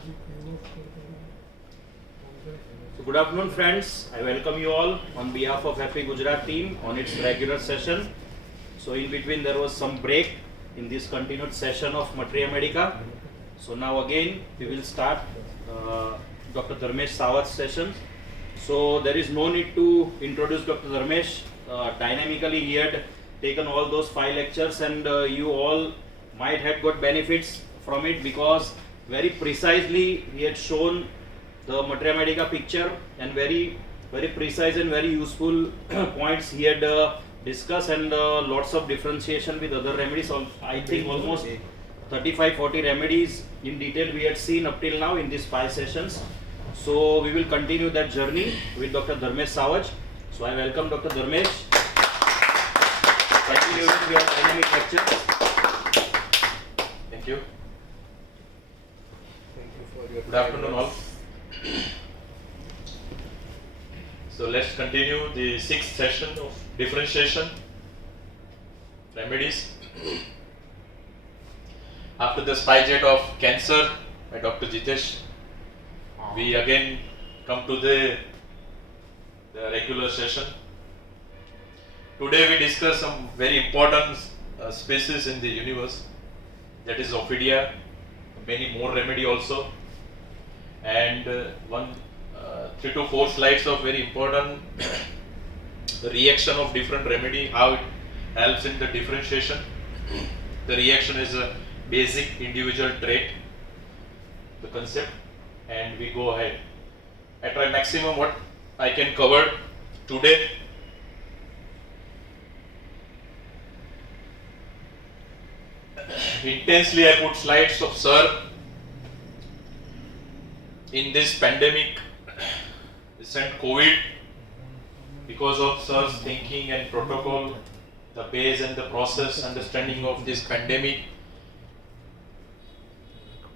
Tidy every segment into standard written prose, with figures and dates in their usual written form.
So good afternoon friends, I welcome you all on behalf of Happy Gujarat team on its regular session. So in between there was some break in this continued session of Materia Medica. So now again we will start Dr. Dharmesh Savaj's session. So there is no need to introduce Dr. Dharmesh. Dynamically he had taken all those 5 lectures and you all might have got benefits from it because very precisely he had shown the Materia Medica picture and very precise and very useful points he had discussed, and lots of differentiation with other remedies. I think almost 35-40 remedies in detail we had seen up till now in these 5 sessions. So we will continue that journey with Dr. Dharmesh Savaj. So I welcome Dr. Dharmesh. Continue with your dynamic lecture. Thank you. Good afternoon all. So let's continue the 6th session of differentiation remedies. After the SAVAJ of cancer by Dr. Jitesh, we again come to the regular session. Today we discuss some very important species in the universe, that is Ophidia, many more remedy also, and 3 to 4 slides of very important reaction of different remedy, how it helps in the differentiation. The reaction is a basic individual trait, the concept, and we go ahead. I try maximum what I can cover today. Intensely I put slides of sir in this pandemic, recent COVID, because of sir's thinking and protocol, the base and the process understanding of this pandemic.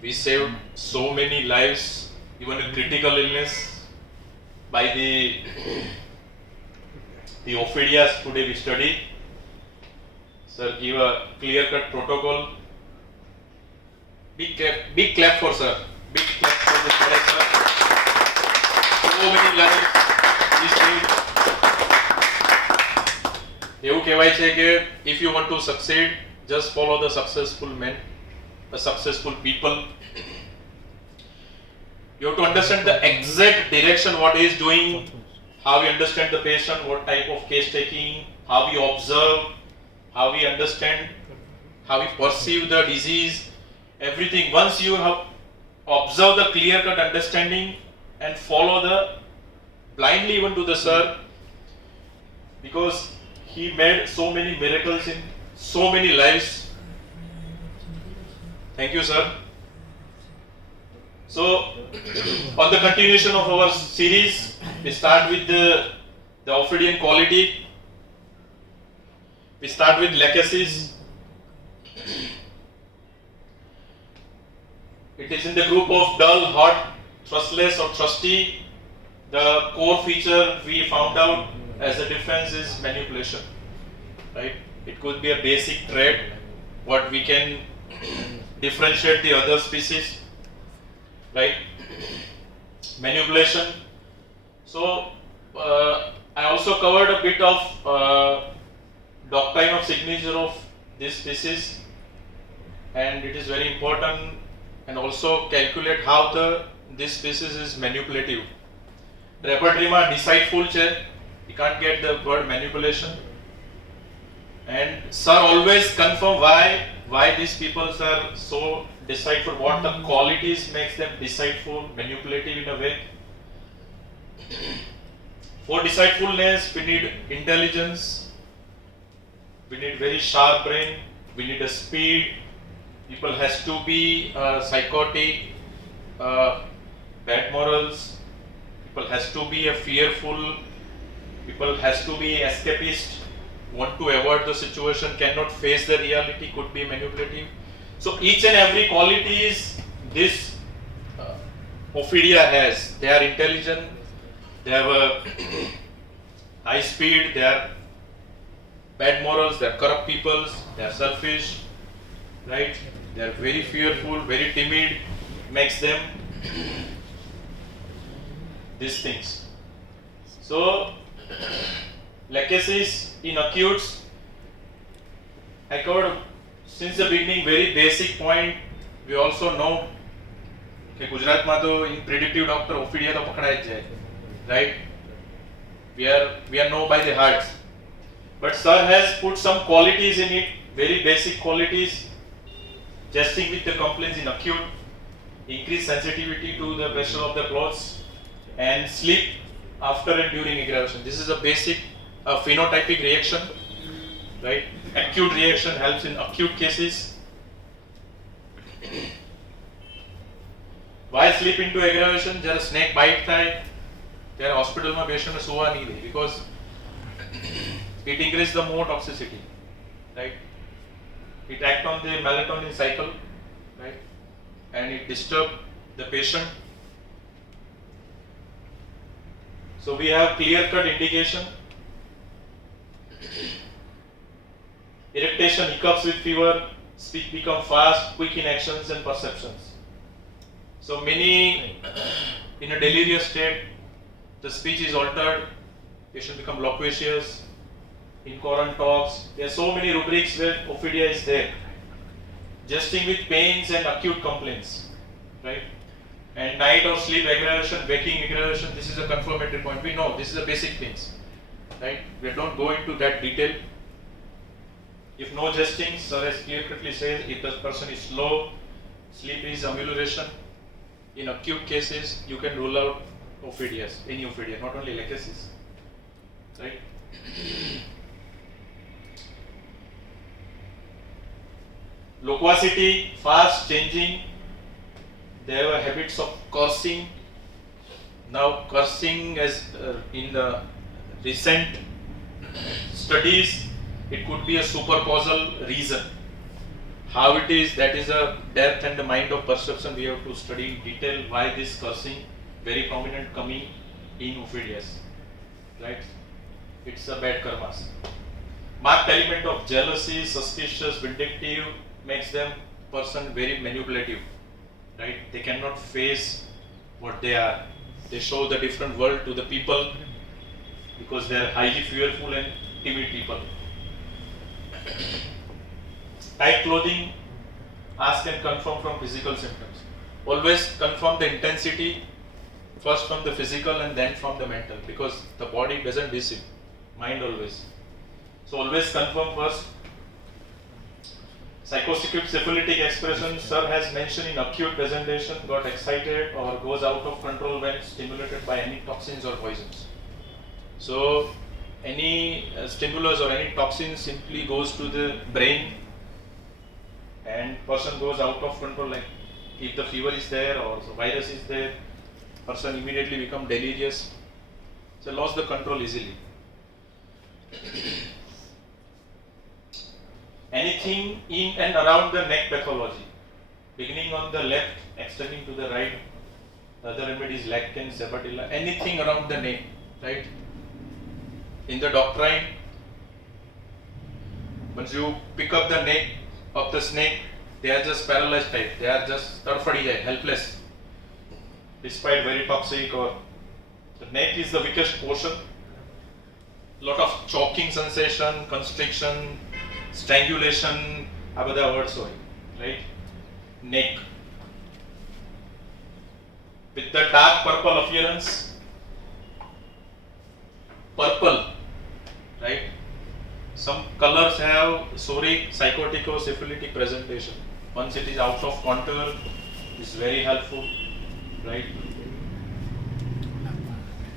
We saved so many lives, even a critical illness, by the Ophidias today we study. Sir give a clear-cut protocol. Big clap for sir. Big clap for the sir. So many lives we saved. એવું કહેવાય છે કે if you want to succeed, just follow the successful men, the successful people. You have to understand the exact direction what he is doing, how we understand the patient, what type of case taking, how we observe, how we understand, how we perceive the disease, everything. Once you have observed the clear-cut understanding and follow the blindly even to the sir, because he made so many miracles in so many lives. Thank you, sir. So, on the continuation of our series, we start with the Ophidian quality. We start with legacies. It is in the group of dull, hot, trustless or trusty. The core feature we found out as a defense is manipulation, right? It could be a basic trait what we can differentiate the other species, right? Manipulation. So I also covered a bit of doctrine of signature of this species, and it is very important, and also calculate how this species is manipulative. Repertory ma deceitful che, you can't get the word manipulation, and sir always confirm why these people are so deceitful, what the qualities makes them deceitful, manipulative in a way. For deceitfulness we need intelligence, we need very sharp brain, we need a speed. People has to be psychotic, bad morals. People has to be a fearful. People has to be escapist, want to avoid the situation, cannot face the reality, could be manipulative. So each and every quality is this Ophidia has. They are intelligent, they have a high speed, they are bad morals, they are corrupt people, they are selfish, right? They are very fearful, very timid, makes them these things. So lachesis in acutes, I covered since the beginning very basic point. We also know कि गुजरात में तो in predictive doctor OPD तो पकड़ाई जाए, right? We are know by the hearts, but sir has put some qualities in it, very basic qualities. Testing with the complaints in acute, increased sensitivity to the pressure of the clothes, and sleep after and during aggravation. This is a basic phenotypic reaction, right? Acute reaction helps in acute cases. Why sleep into aggravation? There a snake bite થાય ત્યારે હોસ્પિટલમાં પેશન્ટને સુવા નહીં દે, because it increases the more toxicity, right? It acts on the melatonin cycle, right? And it disturbs the patient. So we have clear-cut indication. Irritation, hiccups with fever, speech become fast, quick in actions and perceptions. So many in a delirious state, the speech is altered, patient become loquacious, incoherent talks. There are so many rubrics where ophidia is there. Jesting with pains and acute complaints, right? And night or sleep aggravation, waking aggravation, this is a confirmatory point. We know this is the basic things, right? We don't go into that detail. If no jesting, sir has clearly says if the person is slow, sleep is amelioration. In acute cases, you can rule out ophidias, any ophidia, not only lachesis, right? Loquacity, fast changing. They have habits of cursing. Now, cursing, as in the recent studies, it could be a supercausal reason. How it is, that is a depth and the mind of perception. We have to study in detail why this cursing very prominent coming in ophidias, right? It's a bad karmas. Marked element of jealousy, suspicious, vindictive, makes them person very manipulative, right? They cannot face what they are. They show the different world to the people because they are highly fearful and timid people. Tight clothing, ask and confirm from physical symptoms. Always confirm the intensity first from the physical and then from the mental, because the body doesn't deceive, mind always. So always confirm first. Psychosycopic syphilitic expression, sir has mentioned in acute presentation, got excited or goes out of control when stimulated by any toxins or poisons. So any stimulus or any toxin simply goes to the brain and person goes out of control, like if the fever is there or the virus is there, person immediately become delirious, so lost the control easily. Anything in and around the neck pathology, beginning on the left, extending to the right, the other remedies, lectin, sabatilla, anything around the neck, right? In the doctrine, once you pick up the neck of the snake, they are just paralyzed type, they are just tadfadi, helpless, despite very toxic, or the neck is the weakest portion. Lot of choking sensation, constriction, strangulation, આ બધા words હોય, right? Neck with the dark purple appearance, purple, right? Some colors have soric, psychotic or syphilitic presentation. Once it is out of contour, it's very helpful, right?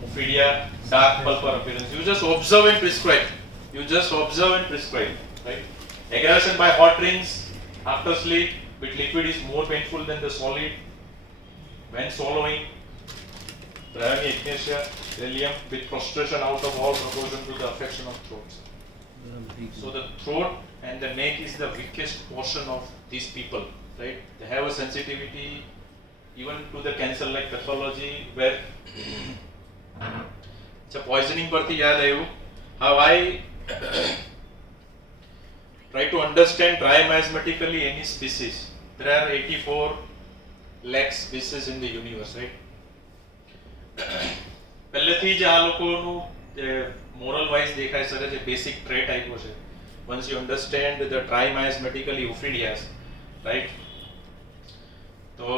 Ophidia, dark purple appearance. You just observe and prescribe. You just observe and prescribe, right? Aggravation by hot drinks after sleep with liquid is more painful than the solid. When swallowing, Brahmi echinacea, delirium with prostration out of all proportion to the affection of throat. So the throat and the neck is the weakest portion of these people, right? They have a sensitivity even to the cancer-like pathology where it's a poisoning party yaad aayu. How I try to understand triamiasmatically any species. There are 84 lakhs species in the universe, right? પહેલેથી જ આ લોકોનું moral wise દેખાય શકે છે, basic trait આપ્યો છે. once you understand the trimerismatically ophidias, right? તો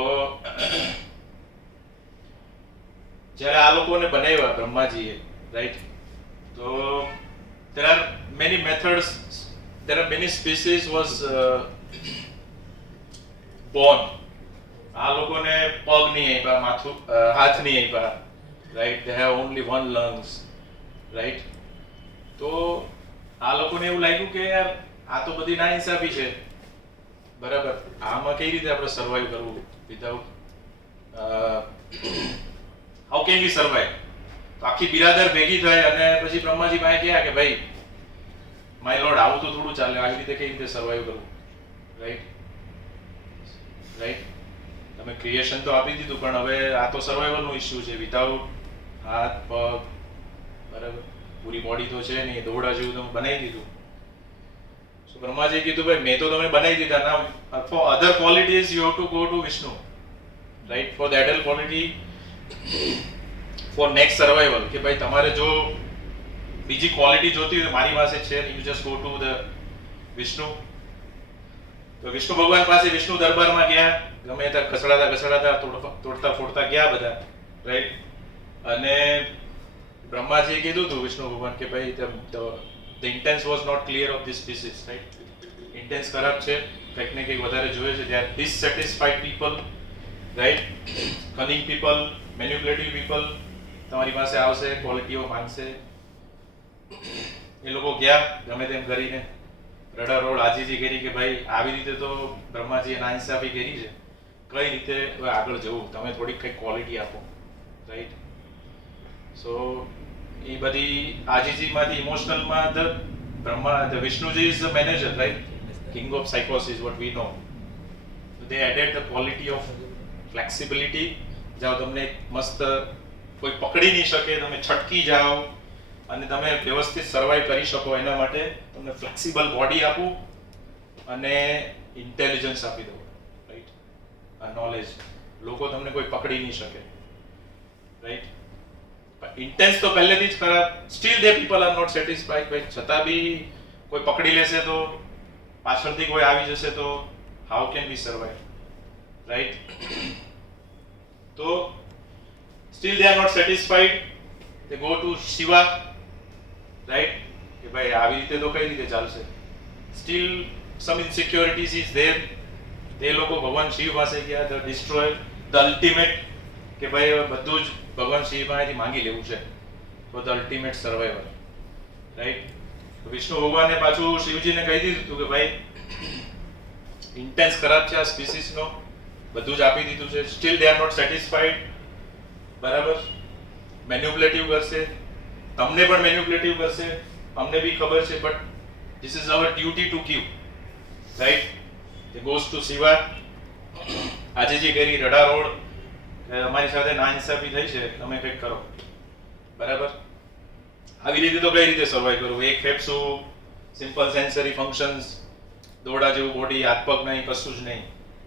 જ્યારે આ લોકોને બનાવ્યા બ્રહ્માજીએ, રાઈટ, તો there are many methods, there are many species was born. આ લોકોને પગ નહીં આપ્યા, માથું હાથ નહીં આપ્યા, right, they have only one lungs, right. તો આ લોકોને એવું લાગ્યું કે યાર આ તો બધી ના ઇન્સાફી છે, બરાબર, આમાં કઈ રીતે આપણે સર્વાઈવ કરવું without how can we survive. તો આખી બિરાદર ભેગી થઈ અને પછી બ્રહ્માજી પાસે કહ્યા કે ભાઈ માય લોર્ડ, આવું તો થોડું ચાલે, આવી રીતે કઈ રીતે સર્વાઈવ કરવું, રાઈટ, રાઈટ. તમે ક્રિએશન તો આપી દીધું પણ હવે આ તો સર્વાઈવલ નો ઇશ્યુ છે, વિધાઉટ હાથ પગ, બરાબર, પૂરી બોડી તો છે નહીં, દોડા જેવું તમે બનાવી દીધું. સો બ્રહ્માજીએ કીધું ભાઈ મેં તો તમે બનાવી દીધા, ના for other qualities you have to go to Vishnu, right, for the adult quality, for next survival, કે ભાઈ તમારે જો બીજી ક્વોલિટી જોતી હોય મારી પાસે છે, you just go to the Vishnu. તો વિષ્ણુ ભગવાન પાસે વિષ્ણુ દરબારમાં ગયા, ગમે ત્યાં ઘસડાતા તોડતા ફોડતા ગયા બધા, રાઈટ. અને બ્રહ્માજીએ કીધું હતું વિષ્ણુ ભગવાન કે ભાઈ the intent was not clear of this species, right? Intense ખરાબ છે, કંઈક ને કંઈક વધારે જોઈએ છે. They are dissatisfied people, right? cunning people, manipulative people તમારી પાસે આવશે, ક્વોલિટીઓ માંગશે. એ લોકો ગયા ગમે તેમ કરીને, રડા રોડ આજીજી કરી કે ભાઈ આવી રીતે તો બ્રહ્માજીએ નાઇન્સાફી કરી છે, કઈ રીતે હવે આગળ જવું, તમે થોડીક કંઈક ક્વોલિટી આપો, રાઈટ. સો એ બધી આજીજીમાંથી ઇમોશનલમાં the Vishnuji is the manager, right? King of psychosis, what we know. They added the quality of flexibility. જાઓ તમને મસ્ત કોઈ પકડી નહીં શકે, તમે છટકી જાઓ અને તમે વ્યવસ્થિત સર્વાઈવ કરી શકો, એના માટે તમને ફ્લેક્સિબલ બોડી આપું અને ઇન્ટેલિજન્સ આપી દઉં, રાઈટ, આ નોલેજ. લોકો તમને કોઈ પકડી નહીં શકે, રાઈટ. ઇન્ટેન્સ તો પહેલેથી જ ખરાબ. Still they people are not satisfied, ભાઈ છતાં બી કોઈ પકડી લેશે તો, પાછળથી કોઈ આવી જશે તો how can we survive, right. તો still they are not satisfied, they go to Shiva, right, કે ભાઈ આવી રીતે તો કઈ રીતે ચાલશે. Still some insecurities is there. તે લોકો ભગવાન શિવ પાસે ગયા, ધ ડિસ્ટ્રોય, ધ અલ્ટિમેટ, કે ભાઈ બધું જ ભગવાન શિવ પાસેથી માંગી લેવું છે for the ultimate survival, right. Vishnu ભગવાને પાછું શિવજીને કહી દીધું હતું કે ભાઈ ઇન્ટેન્સ ખરાબ છે આ સ્પીસીસનો, બધું જ આપી દીધું છે. Still they are not satisfied, બરાબર, મેન્યુપ્યુલેટિવ કરશે, તમને પણ મેન્યુપ્યુલેટિવ કરશે, અમને બી ખબર છે, but this is our duty to give, right. it goes to Shiva, આજીજી કરી, રડા રોડ, અમારી સાથે નાઇન્સાફી થઈ છે, તમે કંઈક કરો, બરાબર. આવી રીતે તો કઈ રીતે સર્વાઈવ કરવું, એક ફેફસું, સિમ્પલ સેન્સરી ફંક્શન્સ, દોડા જેવું બોડી, હાથ પગ નહીં, કશું જ નહીં,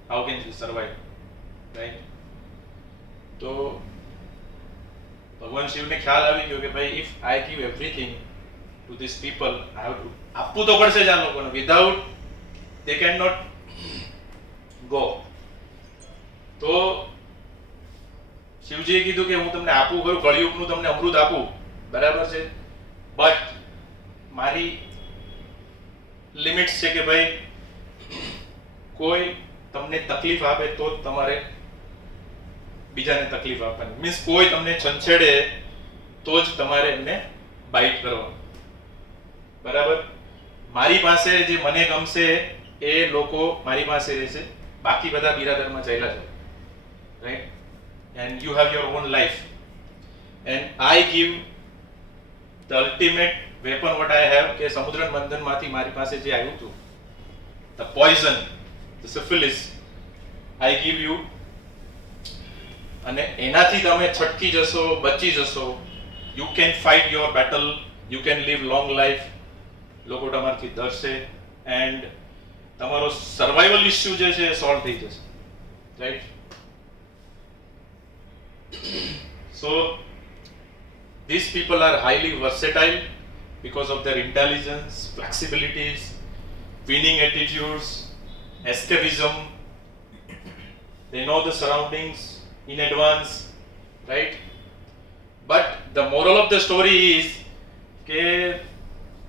how can you survive, right. તો ભગવાન શિવને ખ્યાલ આવી ગયો કે ભાઈ if I give everything to this people, I have to આપવું તો પડશે જ આ લોકોને, without they can not go. તો શિવજીએ કીધું કે હું તમને આપું ખરું, કળિયુગનું તમને અમૃત આપું, બરાબર છે, બટ મારી લિમિટ્સ છે કે ભાઈ કોઈ તમને તકલીફ આપે તો જ તમારે બીજાને તકલીફ આપવાની, મીન્સ કોઈ તમને છંછેડે તો જ તમારે એમને બાઇટ કરવાનું, બરાબર. મારી પાસે જે મને ગમશે એ લોકો મારી પાસે રહેશે, બાકી બધા બિરાદરમાં ચાલ્યા છે, right. And you have your own life, and I give the ultimate weapon what I have, કે સમુદ્ર મંથન માંથી મારી પાસે જે આવ્યું હતું, the poison, the syphilis, I give you, અને એનાથી તમે છટકી જશો, બચી જશો, you can fight your battle, you can live long life, લોકો તમારાથી ડરશે, and તમારો સર્વાઈવલ ઇશ્યુ જે છે સોલ્વ થઈ જશે, right. So these people are highly versatile because of their intelligence, flexibilities, winning attitudes, escapism. They know the surroundings in advance, right? But the moral of the story is કે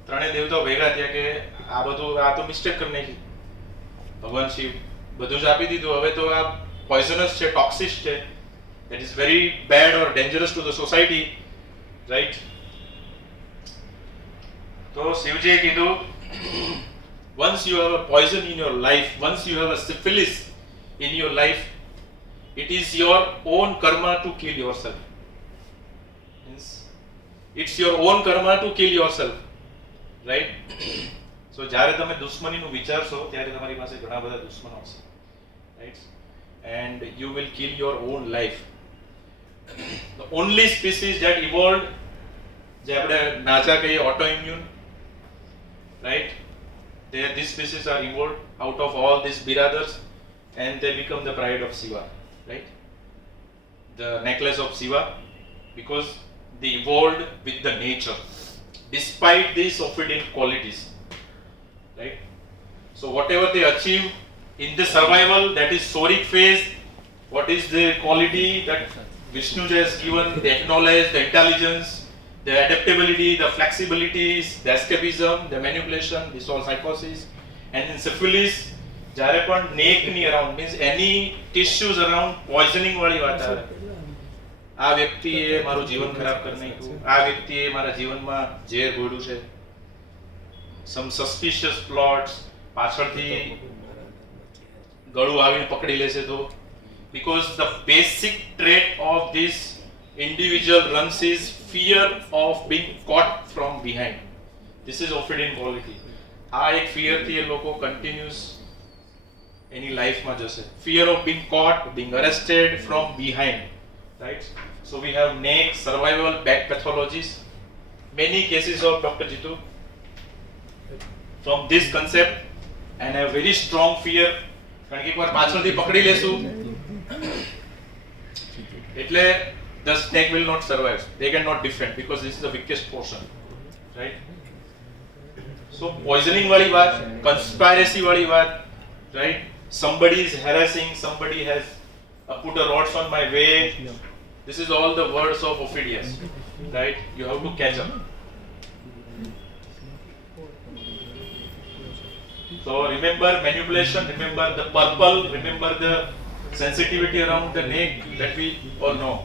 ત્રણે દેવતાઓ ભેગા થયા કે આ તો મિસ્ટેક કરી નાખી, ભગવાન શિવ બધું જ આપી દીધું, હવે તો આ પોઈઝનસ છે, ટોક્સિક છે, that is very bad or dangerous to the society, right? તો શિવજીએ કીધું once you have a poison in your life, once you have a syphilis in your life, it is your own karma to kill yourself. Means it's your own karma to kill yourself, right? So જ્યારે તમે દુશ્મનીનું વિચારશો ત્યારે તમારી પાસે ઘણા બધા દુશ્મનો હશે, right? And you will kill your own life. The only species that evolved, જે આપણે નાજા કહીએ autoimmune, right? These species are evolved out of all these biradars and they become the pride of Shiva, right? The necklace of Shiva, because they evolved with the nature despite these ophidian qualities, right? So whatever they achieve in the survival, that is soric phase, what is the quality that Vishnu has given, the acknowledge, the intelligence, the adaptability, the flexibilities, the escapism, the manipulation, this all psychosis. And in syphilis, જ્યારે પણ neck ની around, means any tissues around poisoning વાળી વાત આવે, આ વ્યક્તિએ મારું જીવન ખરાબ કરી નાખ્યું, આ વ્યક્તિએ મારા જીવનમાં ઝેર ઘોડ્યું છે, some suspicious plots, પાછળથી ગળું આવીને પકડી લેશે તો, because the basic trait of this individual runs is fear of being caught from behind. This is ophidian quality. આ એક fear થી એ લોકો continuous એની લાઈફમાં જશે. Fear of being caught, being arrested from behind, right? So we have neck, survival, back pathologies. Many cases of Dr. Jitu from this concept, and I have very strong fear. કારણ કે એકવાર પાછળથી પકડી લેશું એટલે the snake will not survive. They cannot defend because this is the weakest portion, right? So poisoning wali baat, conspiracy wali baat, right? Somebody is harassing, somebody has put a rods on my way. This is all the words of Ophidius, right? You have to catch up. So remember manipulation, remember the purple, remember the sensitivity around the neck that we all know,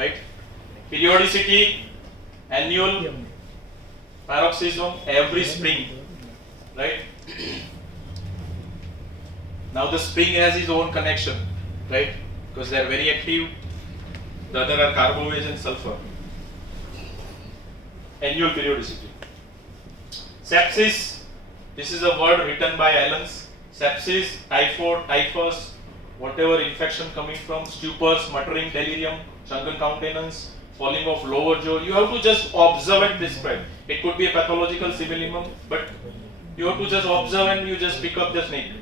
right? Periodicity, annual, paroxysm, every spring, right? Now the spring has its own connection, right? Because they are very active. The other are carbohydrates and sulfur. Annual periodicity. Sepsis, this is a word written by Allens. Sepsis, typhoid, typhus, whatever infection coming from, stupors, muttering, delirium, shrunken countenance, falling of lower jaw. You have to just observe and describe. It could be a pathological simillimum, but you have to just observe and you just pick up the snake.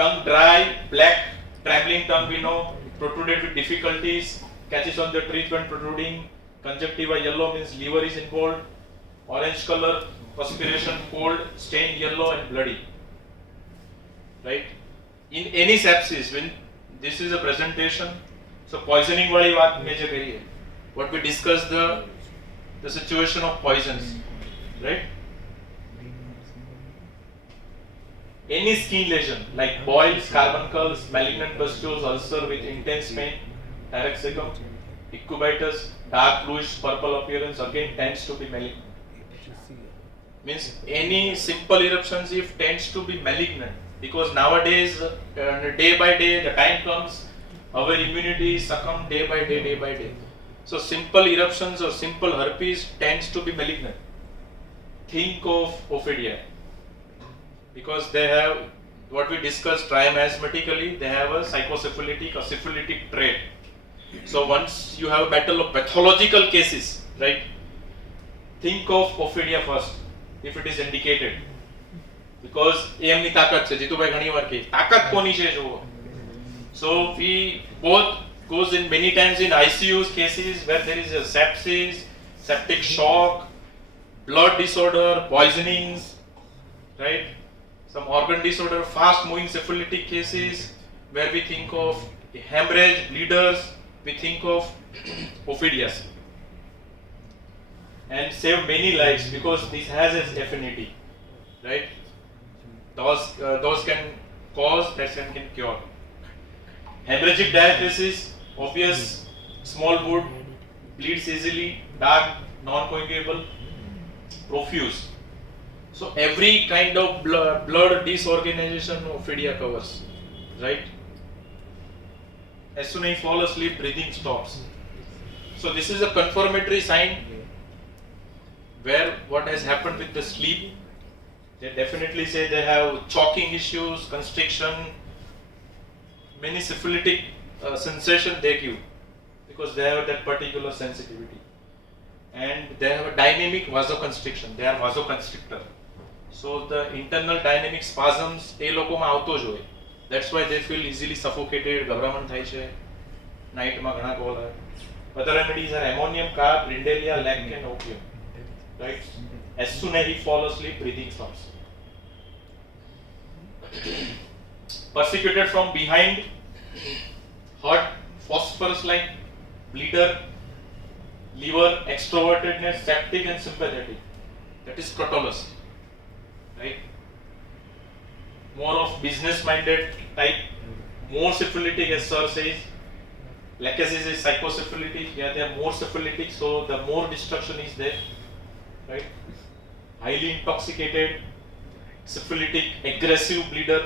Tongue dry, black, trembling tongue we know, protruded with difficulties, catches on the teeth when protruding, conjunctiva yellow means liver is involved, orange color, perspiration cold, stained yellow and bloody, right? In any sepsis, when this is a presentation, so poisoning wali baat major kariye. What we discussed the situation of poisons, right? Any skin lesion like boils, carbuncles, malignant pustules, ulcer with intense pain, paroxysm, iccubitis, dark bluish purple appearance, again tends to be malignant. Means any simple eruptions if tends to be malignant, because nowadays day by day the time comes our immunity succumb day by day. So simple eruptions or simple herpes tends to be malignant. Think of ophidia, because they have what we discussed triamasmatically, they have a psychosyphilitic or syphilitic trait. So once you have a battle of pathological cases, right? Think of ophidia first if it is indicated, because એમની તાકાત છે. જીતુભાઈ ઘણી વાર કહે તાકાત કોની છે જુઓ. So we both Because in many times in ICUs cases where there is a sepsis, septic shock, blood disorder, poisonings, right? Some organ disorder, fast moving syphilitic cases where we think of hemorrhage, bleeders, we think of ophidias. And save many lives because this has its affinity, right? Those can cause, that can cure. Hemorrhagic diathesis, obvious, small wound, bleeds easily, dark, non-coagulable, profuse. So every kind of blood disorganization ophidia covers, right? As soon as you fall asleep, breathing stops. So this is a confirmatory sign where what has happened with the sleep. They definitely say they have choking issues, constriction, many syphilitic sensation they give because they have that particular sensitivity, and they have a dynamic vasoconstriction. They are vasoconstrictor. So the internal dynamic spasms એ લોકોમાં આવતો જ હોય. That's why they feel easily suffocated, ગભરામણ થાય છે. નાઇટમાં ઘણા call આવે. Other remedies are ammonium carb, Rindelia, lac and opium. Right? As soon as he falls asleep, breathing stops. Persecuted from behind, hot, phosphorus-like, bleeder, liver, extrovertedness, septic and sympathetic. That is Crotalus. Right? More of business-minded type, more syphilitic, as Sir says. Lachesis is psychosyphilitic. Yeah, they are more syphilitic, so the more destruction is there. Right? Highly intoxicated, syphilitic, aggressive bleeder,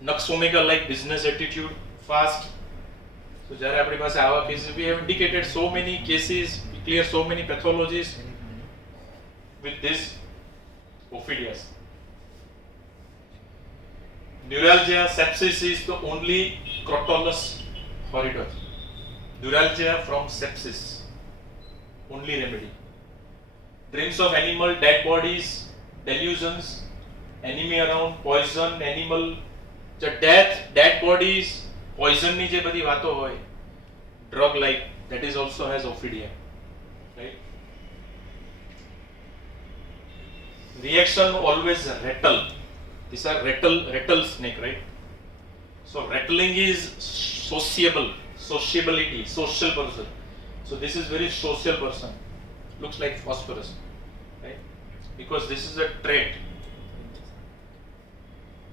Nux omega like business attitude, fast. So જ્યારે આપણી પાસે આવા cases, we have indicated so many cases, we clear so many pathologies with this ophidias. Neuralgia, sepsis is the only Crotalus corridor. Neuralgia from sepsis, only remedy. Dreams of animal, dead bodies, delusions, enemy around, poison, animal, death, dead bodies, poison ની જે બધી વાતો હોય, drug like, that is also has ophidia, right? Reaction always rattle. These are rattle snake, right? So rattling is sociable, sociability, social person. So this is very social person. Looks like phosphorus, right? Because this is a trait.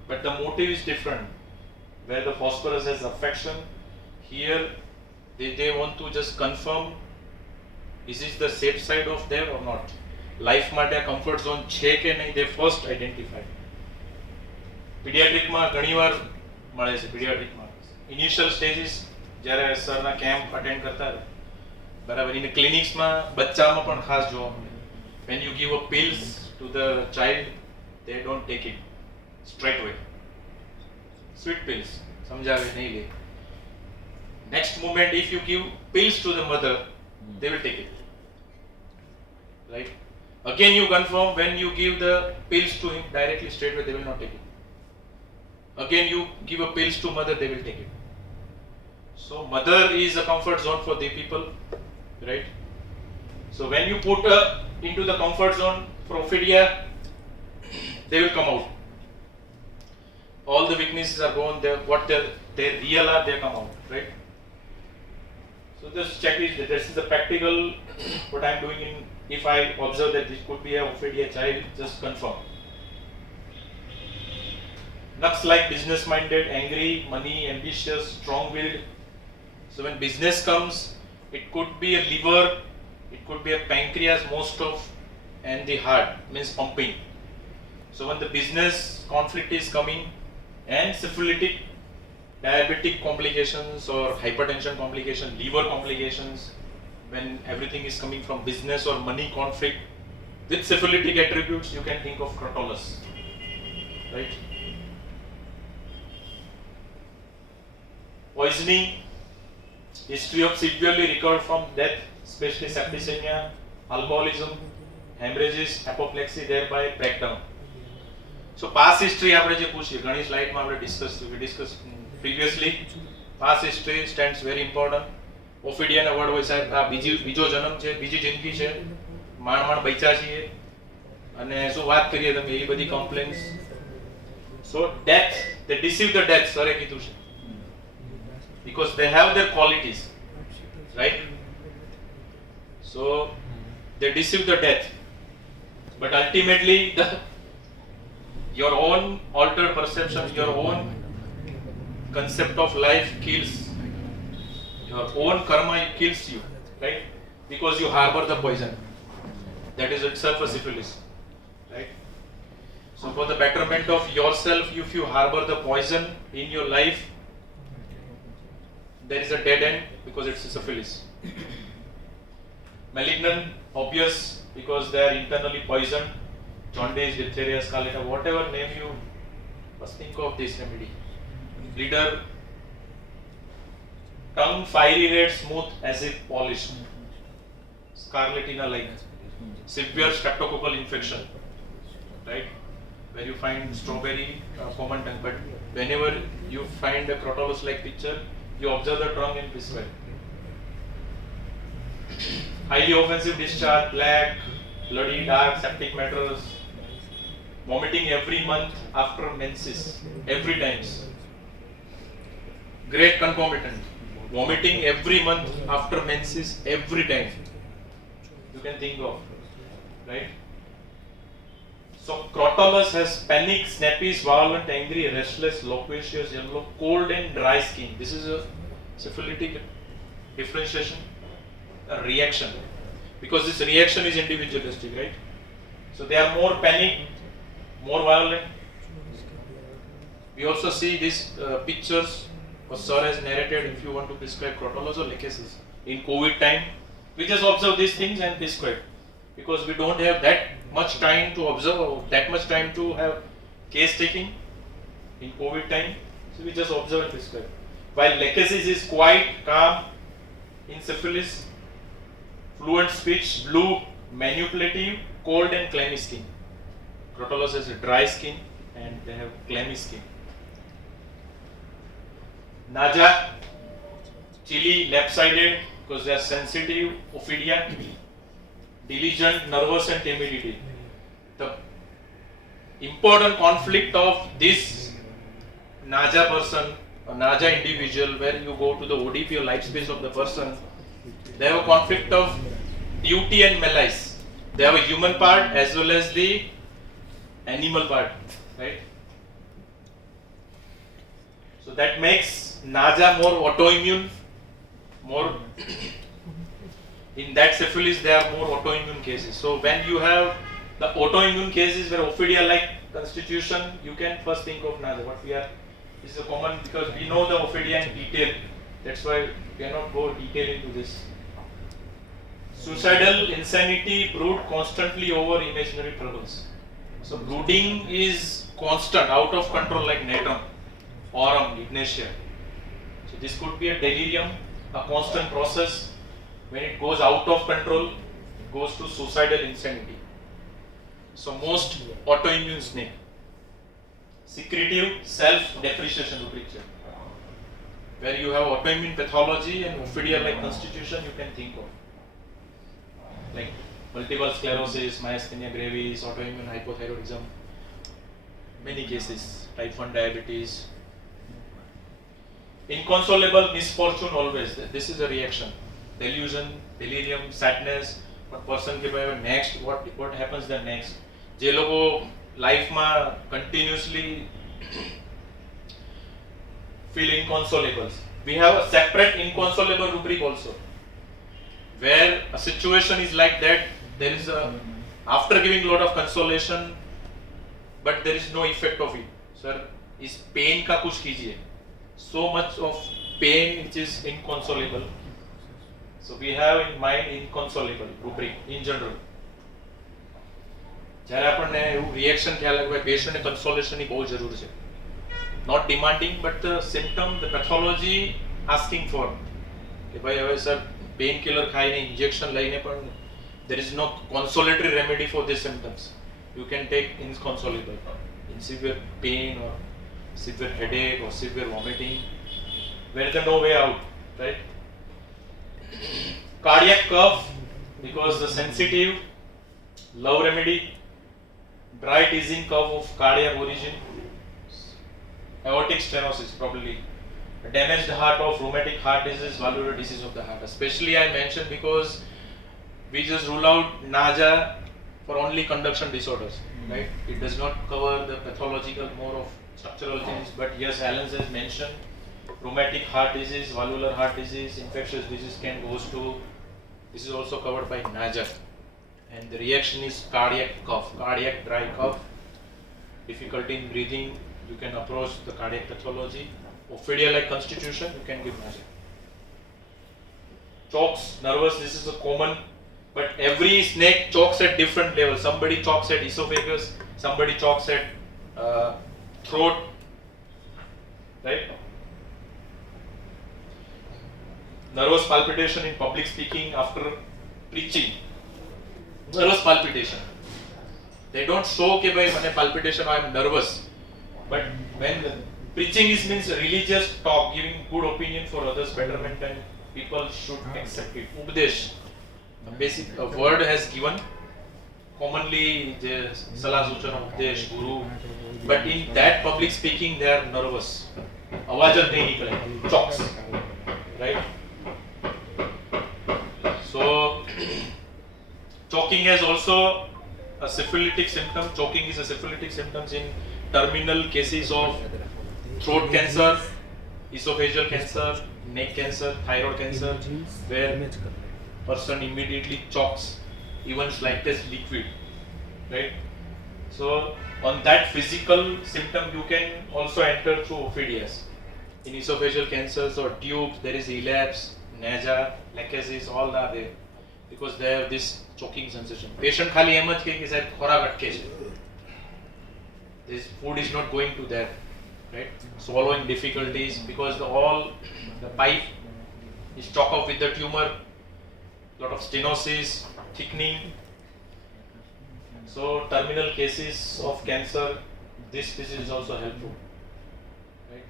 But the motive is different. Where the phosphorus has affection, here they want to just confirm, is this the safe side of there or not? Life માટે comfort zone છે કે નહીં, they first identify. Pediatric માં ઘણીવાર મળે છે, pediatric માં. Initial stages જ્યારે સરના camp attend કરતા હતા, બરાબર, in clinics માં બચ્ચામાં પણ ખાસ જોવા મળે. When you give a pills to the child, they don't take it straight away. Sweet pills, समझावे नहीं ले. Next moment, if you give pills to the mother, they will take it. Right? Again, you confirm when you give the pills to him directly, straight away, they will not take it. Again, you give a pills to mother, they will take it. So, mother is a comfort zone for the people, right? So, when you put into the comfort zone for ophidia, they will come out. All the weaknesses are gone. What they real are, they come out, right? So just check it. This is the practical. What I am doing in. If I observe that this could be a ophidia child, just confirm. Nux like business-minded, angry, money, ambitious, strong-willed. So when business comes, it could be a liver, it could be a pancreas, most of, and the heart means pumping. So when the business conflict is coming, and syphilitic, diabetic complications or hypertension complication, liver complications, when everything is coming from business or money conflict with syphilitic attributes, you can think of Crotalus, right? Poisoning, history of severely recovered from death, especially septicemia, alcoholism, hemorrhages, apoplexy, thereby breakdown. So past history આપણે જે પૂછીએ ઘણી સ્લાઇડમાં આપણે discuss previously, Past history stands very important. Ophidian word હોય સાહેબ આ બીજો જન્મ છે, બીજી જિંદગી છે, માણ બચ્યા છીએ અને શું વાત કરીએ તમે એ બધી complaints. So death, they deceive the death, સરે કીધું છે, because they have their qualities, right? So they deceive the death, but ultimately your own altered perception, your own concept of life kills, your own karma kills you, right? Because you harbor the poison. That is itself a syphilis, right? So for the betterment of yourself, if you harbor the poison in your life, there is a dead end because it's a syphilis. Malignant, obvious, because they are internally poisoned. Jaundice, diphtheria, scarlet, whatever name you must think of this remedy. Leader, tongue fiery red, smooth as if polished. Scarlatina like. Severe streptococcal infection, right? Where you find strawberry, common tongue, but whenever you find a Crotalus like picture, you observe the tongue and prescribe. Highly offensive discharge, black, bloody, dark, septic matters, vomiting every month after menses, every times. Great concomitant, vomiting every month after menses, every time. You can think of, right? So Crotalus has panic, snappy, violent, angry, restless, loquacious, yellow, cold and dry skin. This is a syphilitic differentiation, a reaction, because this reaction is individualistic, right? So they are more panic, more violent. We also see these pictures what Sir has narrated. If you want to prescribe Crotalus or lachesis in COVID time, we just observe these things and prescribe, because we don't have that much time to observe, that much time to have case taking in COVID time. So we just observe and prescribe. While lachesis is quite calm in syphilis, fluent speech, blue, manipulative, cold and clammy skin. Crotalus has a dry skin and they have clammy skin. Naja, chilly, left-sided, because they are sensitive, ophidia, diligent, nervous and timidity. The important conflict of this Naja person, or Naja individual, where you go to the ODP or life space of the person, they have a conflict of duty and malice. They have a human part as well as the animal part, right? So that makes Naja more autoimmune, more in that syphilis there are more autoimmune cases. So when you have the autoimmune cases where ophidia like constitution, you can first think of Naja. What we are, this is a common, because we know the ophidia in detail. That's why we cannot go detail into this. Suicidal insanity, brood constantly over imaginary troubles. So brooding is constant, out of control, like natum, aurum, ignatia. So this could be a delirium, a constant process. When it goes out of control, it goes to suicidal insanity. So most autoimmune snake. Secretive self-depreciation picture, where you have autoimmune pathology and ophidia like constitution, you can think of. Like multiple sclerosis, myasthenia gravis, autoimmune hypothyroidism, many cases, type 1 diabetes. Inconsolable misfortune always, this is a reaction. Delusion, delirium, sadness, what person ke bhai next, what happens then next. Je logo life ma continuously feel inconsolables. We have a separate inconsolable rubric also, where a situation is like that, there is a, after giving lot of consolation, but there is no effect of it. Sir, is pain ka kuch kijiye. So much of pain which is inconsolable. So we have in mind inconsolable rubric in general. જ્યારે આપણને એવું reaction ખ્યાલ આવે કે પેશન્ટને કન્સોલેશનની બહુ જરૂર છે, not demanding but the symptom the pathology asking for કે ભાઈ હવે સર પેઇન કિલર ખાઈને ઇન્જેક્શન લઈને પણ there is no consolatory remedy for these symptoms. You can take inconsolable in severe pain or severe headache or severe vomiting. where there's no way out, right? Cardiac curve, because the sensitive, low remedy, dry teasing curve of cardiac origin, aortic stenosis probably, a damaged heart of rheumatic heart disease, valvular disease of the heart. Especially I mentioned because we just rule out NAJA for only conduction disorders, right? It does not cover the pathological, more of structural things. But yes, Alan has mentioned rheumatic heart disease, valvular heart disease, infectious disease can goes to, this is also covered by NAJA. And the reaction is cardiac cough, cardiac dry cough, difficulty in breathing, you can approach the cardiac pathology. Ophidia-like constitution, you can give NAJA. Chokes, nervous, this is a common, but every snake chokes at different levels. Somebody chokes at esophagus, somebody chokes at throat, right? Nervous palpitation in public speaking after preaching. Nervous palpitation. They don't show ke bhai mane palpitation, I am nervous. But when preaching is means religious talk, giving good opinion for others' betterment, and people should accept it. Upadesh, a basic word has given. Commonly, the Salah Suchana, Upadesh, Guru. But in that public speaking, they are nervous. Awaj nahi nikle, chokes, right? So, choking has also a syphilitic symptom. Choking is a syphilitic symptom in terminal cases of throat cancer, esophageal cancer, neck cancer, thyroid cancer, where person immediately chokes, even slightest liquid, right? So on that physical symptom, you can also enter through ophidias. In esophageal cancers or tubes, there is relapse, NAJA, lachesis, all are there because they have this choking sensation. Patient khali em જ કહે કે સાહેબ ખોરાક અટકે છે. This food is not going to there, right? Swallowing difficulties because the pipe is choked up with the tumor, lot of stenosis, thickening. So terminal cases of cancer, this is also helpful, right?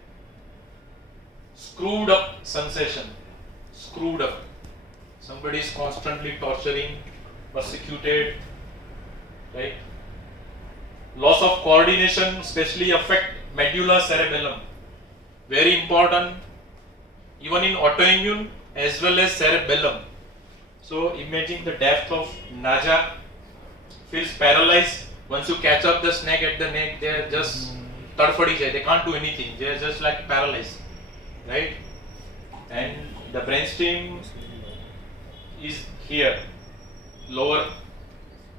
Screwed up sensation, screwed up. Somebody is constantly torturing, persecuted, right? Loss of coordination especially affect medulla cerebellum. Very important, even in autoimmune as well as cerebellum. So imagine the depth of NAJA, feels paralyzed. Once you catch up the snake at the neck, they are just tadfadi jai. They can't do anything. They are just like paralyzed, right? And the brainstem is here. Lower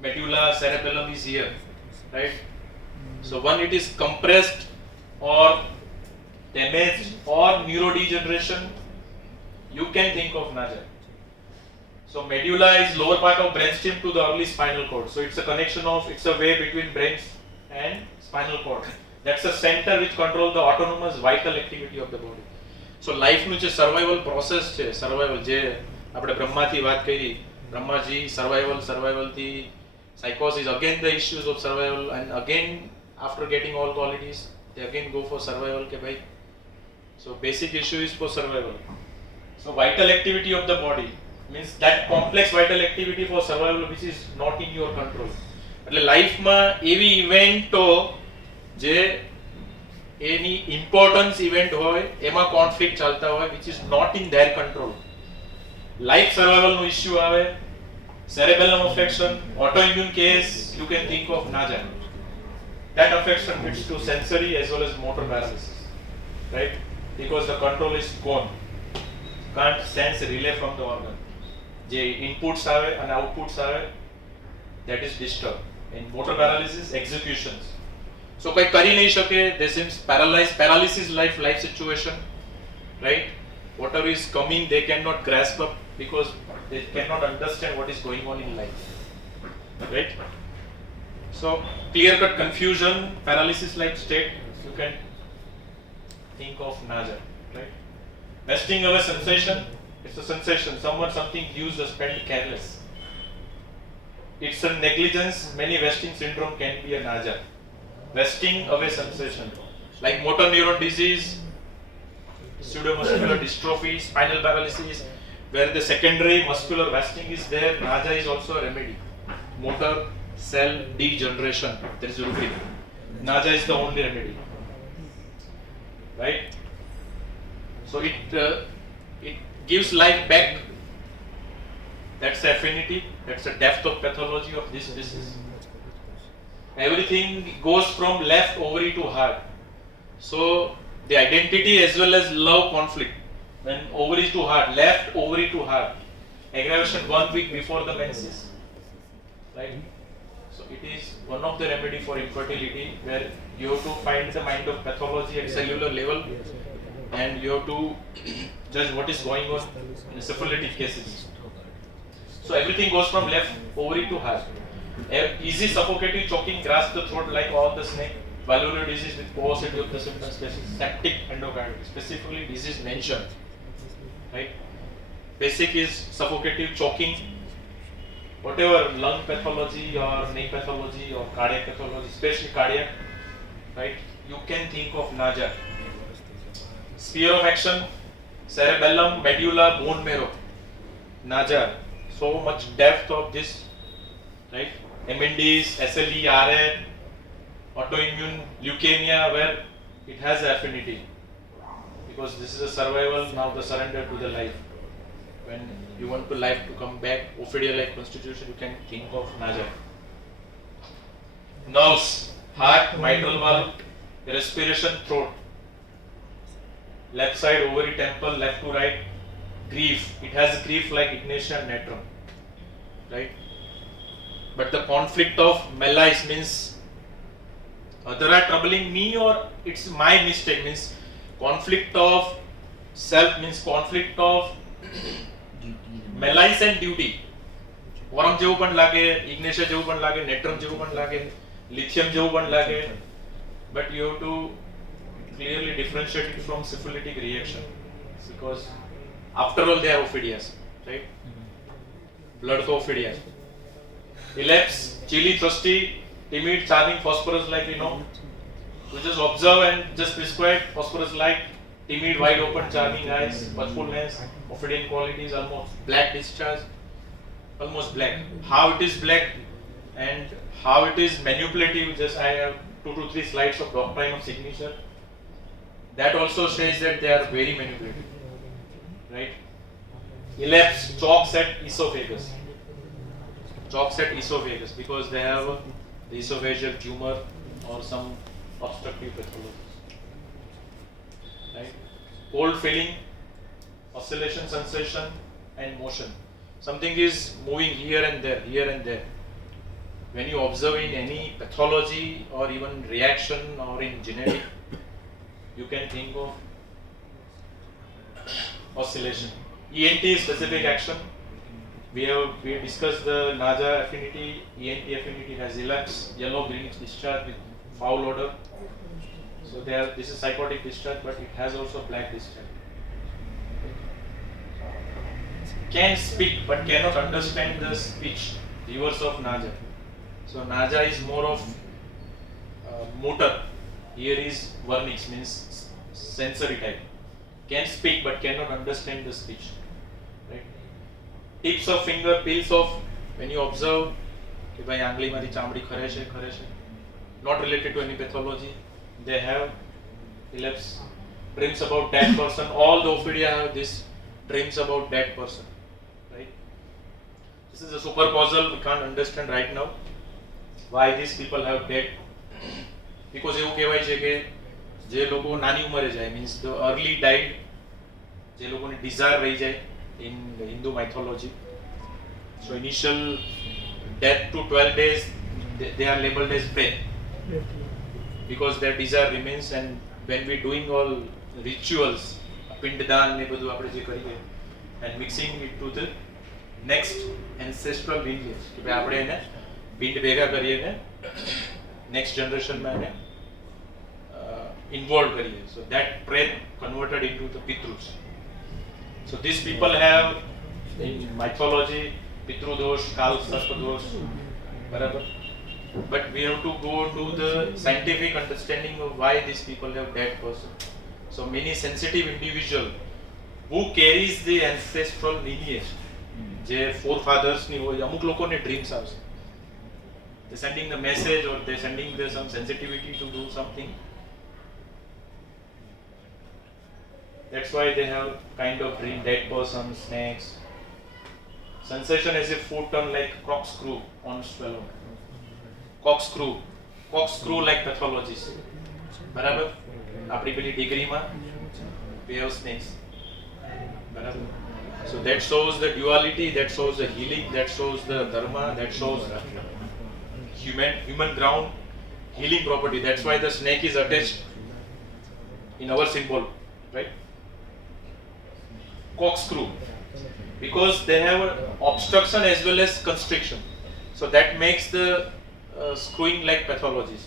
medulla cerebellum is here, right? So when it is compressed or damaged or neurodegeneration, you can think of NAJA. So medulla is lower part of brainstem to the early spinal cord. So it's a connection of, it's a way between brain and spinal cord. That's the center which controls the autonomous vital activity of the body. So life નું જે survival process છે, survival જે આપણે બ્રહ્માથી વાત કરી, Brahmaji survival થી psychosis, again the issues of survival, and again after getting all qualities, they again go for survival ke bhai. So basic issue is for survival. So vital activity of the body means that complex vital activity for survival which is not in your control. એટલે લાઈફમાં એવી ઇવેન્ટો જે એની importance event હોય એમાં conflict ચાલતા હોય which is not in their control. Life survival નો issue આવે, cerebellum affection, autoimmune case, you can think of NAJA. That affection leads to sensory as well as motor paralysis, right? Because the control is gone. Can't sense relay from the organ. જે inputs આવે and outputs આવે, that is disturbed. And motor paralysis, executions. So કોઈ કરી નહીં શકે, they seems paralyzed, paralysis life situation, right? Whatever is coming, they cannot grasp up because they cannot understand what is going on in life, right? So clear-cut confusion, paralysis-like state, you can think of NAJA, right? Wasting away sensation, it's a sensation. Someone something used or spent careless. It's a negligence. Many wasting syndrome can be a NAJA. Wasting away sensation, like motor neuron disease, pseudomuscular dystrophy, spinal paralysis, where the secondary muscular wasting is there. Naja is also a remedy. Motor cell degeneration, there is Urupri. Naja is the only remedy, right? So it gives life back. That's the affinity, that's the depth of pathology of this disease. Everything goes from left ovary to heart. So the identity as well as love conflict. When ovary to heart, left ovary to heart, aggravation 1 week before the menses, right? So it is one of the remedy for infertility, where you have to find the mind of pathology at cellular level, and you have to judge what is going on in syphilitic cases. So everything goes from left ovary to heart. Easy suffocating, choking, grasp the throat like on the snake. Valvular disease with paucity of the symptoms, septic endocarditis, specifically disease mentioned, right? Basic is suffocative, choking, whatever lung pathology or neck pathology or cardiac pathology, especially cardiac, right? You can think of Naja. Sphere of action, cerebellum, medulla, bone marrow, Naja. So much depth of this, right? MNDs, SLE, RA, autoimmune leukemia, where it has affinity, because this is a survival, now the surrender to the life. When you want to life to come back, ophidia-like constitution, you can think of Naja. Nerves, heart, mitral valve, respiration, throat. Left side ovary, temple, left to right. Grief, it has grief like ignatia and natrum, right? But the conflict of malice means other are troubling me or it's my mistake, means conflict of self, means conflict of malice and duty. Oram જેવું પણ લાગે, ignatia જેવું પણ લાગે, natrum જેવું પણ લાગે, lithium જેવું પણ લાગે, but you have to clearly differentiate it from syphilitic reaction, because after all they are ophidias, right? Blood for ophidias. Ellipse, chilly, thirsty, timid, charming, phosphorus like, you know, you just observe and just prescribe phosphorus like, timid, wide open, charming eyes, watchful lens, ophidian qualities, almost black discharge, almost black. How it is black and how it is manipulative, just I have 2 to 3 slides of doctrine of signature. That also says that they are very manipulative, right? Ellipse, chalks at esophagus. Chalks at esophagus because they have the esophageal tumor or some obstructive pathology, right? Cold feeling, oscillation, sensation and motion. Something is moving here and there, here and there. When you observe in any pathology or even reaction or in genetic, you can think of oscillation. ENT specific action. We have discussed the Naja affinity. ENT affinity has ellipse, yellow greenish discharge with foul odor. So this is psychotic discharge, but it has also black discharge. Can speak but cannot understand the speech. Reverse of Naja. So Naja is more of motor. Here is vernix, means sensory type. Can speak but cannot understand the speech. Right? Tips of finger, peels of, when you observe, कि भाई आंगली मारी चामड़ी खरे छे, not related to any pathology. They have ellipse, dreams about dead person. All the ophidia have this dreams about dead person. Right? This is a super causal. We can't understand right now why these people have dead. Because એવું કહેવાય છે કે જે લોકો નાની ઉંમરે જાય, means the early died, જે લોકોની desire રહી જાય in the Hindu mythology. So initial death to 12 days, they are labeled as prey, because their desire remains. And when we doing all rituals, pinddan ને બધું આપણે જે કરીએ, and mixing it to the next ancestral lineage, કે ભાઈ આપણે એને પિંડ ભેગા કરીએ ને next generation માં એને involved kariye. So that prey converted into the Pitrus. So these people have in mythology Pitru dosh, Kal Sarpa dosh, barabar. But we have to go to the scientific understanding of why these people have dead person. So many sensitive individual who carries the ancestral lineage, જે forefathers ની હોય, અમુક લોકોને dreams આવશે. They're sending the message or they're sending the some sensitivity to do something. That's why they have kind of dream, dead person, snakes. Sensation as if foot turn like corkscrew on swallow. Corkscrew like pathologies. બરાબર? આપણી પેલી ડિગ્રીમાં we have snakes. બરાબર? So that shows the duality, that shows the healing, that shows the dharma, that shows human ground, healing property. That's why the snake is attached in our symbol, right? Corkscrew, because they have obstruction as well as constriction. So that makes the screwing like pathologies,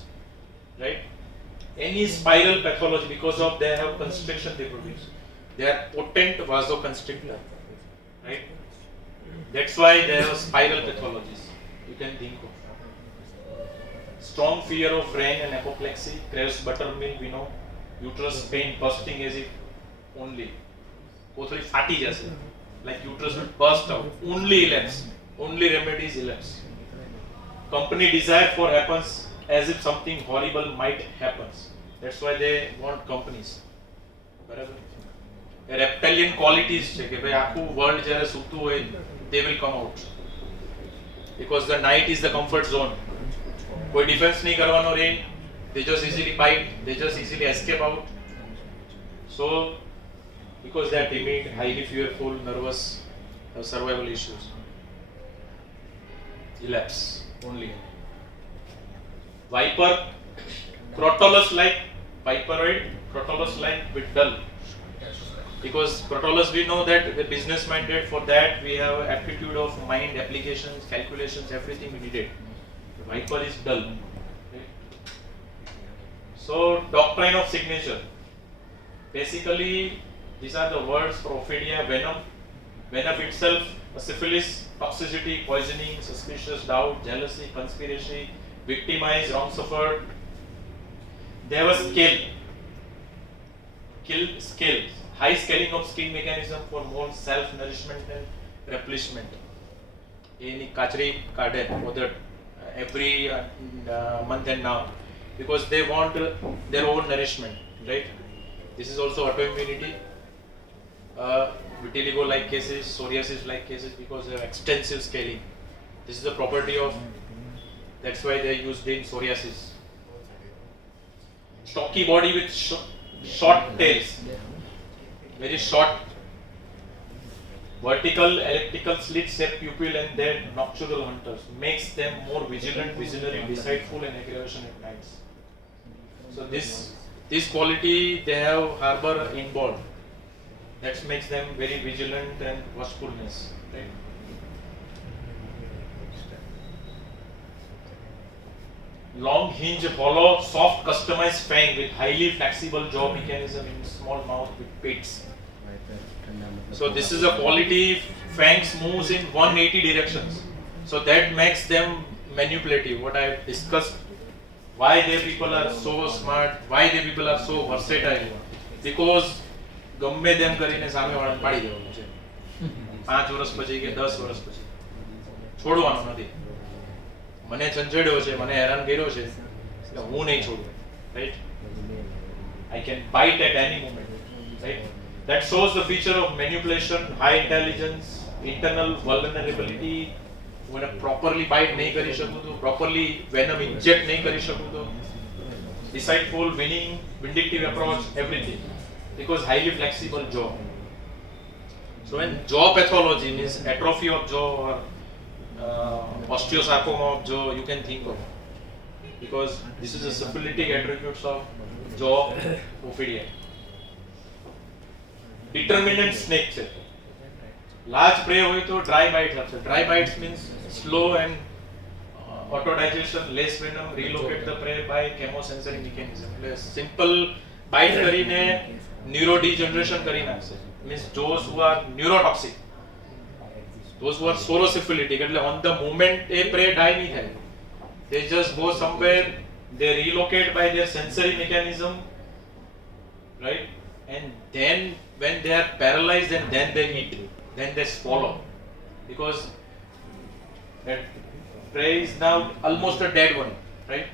right? Any spiral pathology, because of they have constriction they produce. They are potent vasoconstrictor, right? That's why they have spiral pathologies. You can think of strong fear of rain and apoplexy, craves buttermilk, we know, uterus pain, bursting as if only. Kothali fati jase, like uterus will burst out. Only elapse, only remedies elapse. Company desire for happens as if something horrible might happen. That's why they want companies. બરાબર? A reptilian qualities છે કે ભાઈ આખું world જ્યારે સૂતું હોય, they will come out. Because the night is the comfort zone. કોઈ defense નહીં કરવાનો રહે, they just easily bite, they just easily escape out. So because they are timid, highly fearful, nervous, have survival issues. Elapse only. Viper, Crotalus-like, viperoid, Crotalus-like with dull. Because Crotalus, we know that the business minded, for that we have aptitude of mind, applications, calculations, everything we needed. Viper is dull. Right? So doctrine of signature. Basically, these are the words for ophidia, venom. Venom itself, syphilis, toxicity, poisoning, suspicious, doubt, jealousy, conspiracy, victimize, wrong suffered. They have a scale. Scale. High scaling of skin mechanism for more self-nourishment and replenishment. Any kachri kade for that every month and now, because they want their own nourishment, right? This is also autoimmunity. Vitiligo-like cases, psoriasis-like cases, because they have extensive scaling. This is the property of, that's why they are used in psoriasis. Stocky body with short tails, very short, vertical, elliptical, slit-shaped pupil, and their nocturnal hunters makes them more vigilant, visionary, decideful, and aggravation at nights. So this quality they have harbor inborn. That makes them very vigilant and watchfulness, right? Long hinge, hollow, soft, customized fang with highly flexible jaw mechanism in small mouth with pits. So this is a quality. Fangs moves in 180 directions. So that makes them manipulative. What I have discussed, why the people are so smart, why the people are so versatile, because ગમે તેમ કરીને સામેવાળાને પાડી દેવાનું છે. 5 વર્ષ પછી કે 10 વર્ષ પછી છોડવાનું નથી. મને ચંચડ્યો છે, મને હેરાન કર્યો છે, એટલે હું નહીં છોડું, right? I can bite at any moment, right? That shows the feature of manipulation, high intelligence, internal vulnerability. મને properly bite નહીં કરી શકું તો, properly venom inject નહીં કરી શકું તો, decideful, winning, vindictive approach, everything, because highly flexible jaw. So when jaw pathology means atrophy of jaw or osteosarcoma of jaw, you can think of, because this is a syphilitic attributes of jaw ophidia. Determinant snake છે. Large prey હોય તો dry bites આપશે. Dry bites means slow and auto digestion, less venom, relocate the prey by chemosensory mechanism. એટલે simple bite કરીને neurodegeneration કરી નાખશે. Means those who are neurotoxic, those who are sorosyphilitic, એટલે on the moment a prey die નહીં થાય. They just go somewhere, they relocate by their sensory mechanism, right? and then when they are paralyzed and then they eat, then they swallow, because that prey is now almost a dead one, right?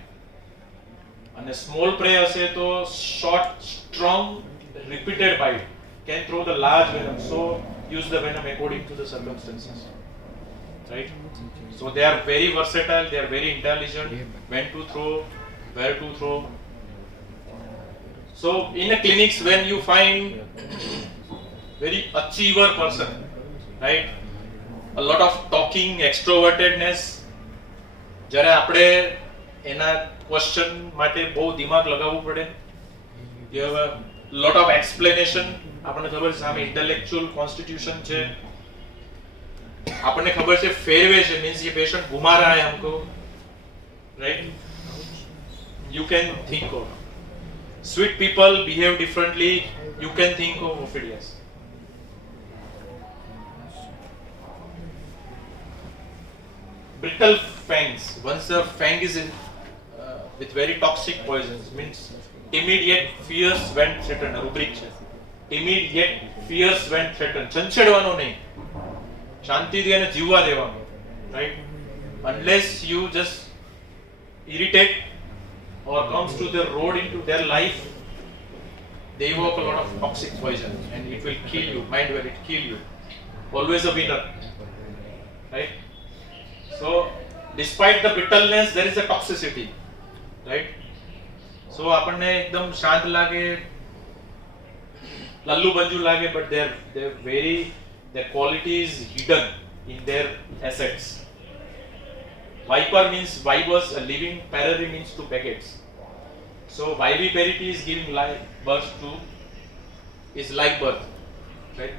And a small prey hase to short, strong, repeated bite can throw the large venom. So use the venom according to the circumstances, right? So they are very versatile, they are very intelligent, when to throw, where to throw. So in a clinics, when you find very achiever person, right? A lot of talking, extrovertedness, જ્યારે આપણે એના question માટે બહુ દિમાગ લગાવવું પડે. You have a lot of explanation. આપણને ખબર છે સામે intellectual constitution છે, આપણને ખબર છે ફેરવે છે, means ये patient घुमा रहा है हमको, right? You can think of sweet people behave differently, you can think of ophidias. Brittle fangs, once the fang is in with very toxic poisons, means immediate fears when threatened. rubric છે, immediate fears when threatened. છંછેડવાનો નહીં, શાંતિથી એને જીવવા દેવાનો, right? Unless you just irritate or comes to the road into their life, they evoke a lot of toxic poison and it will kill you. Mind where it kill you. Always a winner, right? So despite the brittleness, there is a toxicity, right? So આપણને એકદમ શાંત લાગે, લલ્લુ બંજુ લાગે, but their quality is hidden in their assets. Viper means vipers, a living parary means to beggets. So viviparity is giving birth to, is like birth, right?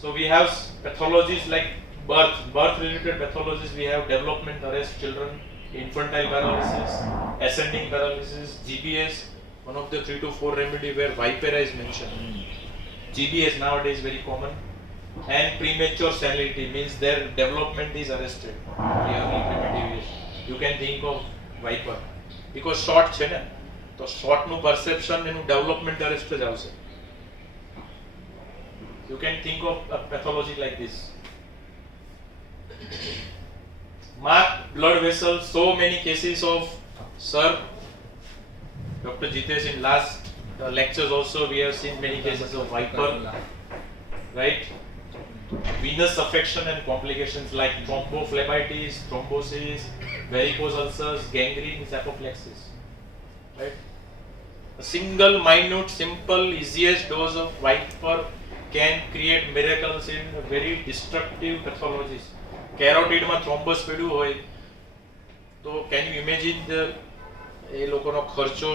So we have pathologies like birth related pathologies. We have development arrest children, infantile paralysis, ascending paralysis, GBS, one of the 3 to 4 remedy where vipera is mentioned. GBS nowadays very common. And premature senility means their development is arrested. Early primitive. You can think of viper because short છે ને, તો short નું perception એનું development arrest જ આવશે. You can think of a pathology like this. Marked blood vessels, so many cases of sir, Dr. Jitesh, in last lectures also we have seen many cases of viper, right? Venous affection and complications like thrombophlebitis, thrombosis, varicose ulcers, gangrene, apoplexis, right? A single minute, simple, easiest dose of viper can create miracles in very destructive pathologies. Carotid માં thrombus પડ્યું હોય તો can you imagine એ લોકોનો ખર્ચો,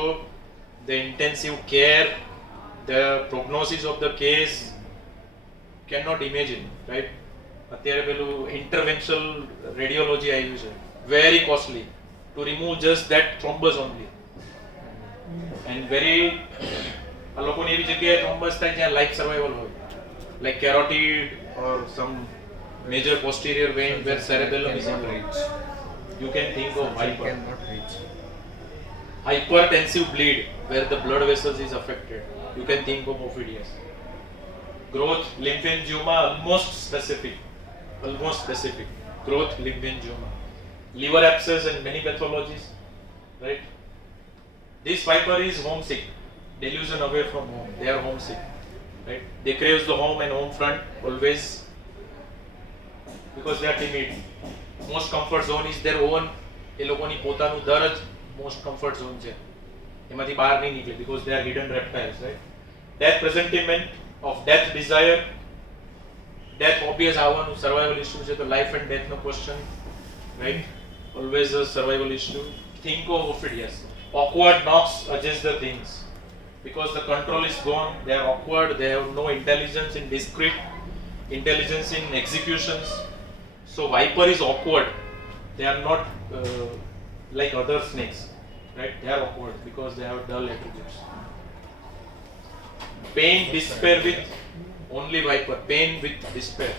the intensive care, the prognosis of the case, cannot imagine, right? અત્યારે પેલું interventional radiology આવ્યું છે, very costly to remove just that thrombus only, and very આ લોકોની એવી જગ્યાએ thrombus થાય જ્યાં life survival હોય, like carotid or some major posterior vein where cerebellum is involved. You can think of viper. Hypertensive bleed where the blood vessels is affected. You can think of ophidias. Growth lymphangioma, almost specific. Growth lymphangioma. Liver abscess and many pathologies, right? This viper is homesick. Delusion away from home. They are homesick, right? They crave the home and home front always because they are timid. Most comfort zone is their own. એ લોકોની પોતાનું દર જ most comfort zone છે, એમાંથી બહાર નહીં નીકળે because they are hidden reptiles, right? Death presentiment of death desire, death obvious આવવાનું survival issue છે, તો life and death no question, right? Always a survival issue. Think of ophidias. Awkward knocks adjust the things because the control is gone. They are awkward. They have no intelligence in discrete, intelligence in executions. So viper is awkward. They are not like other snakes, right? They are awkward because they have dull attributes. Pain, despair with only viper. Pain with despair.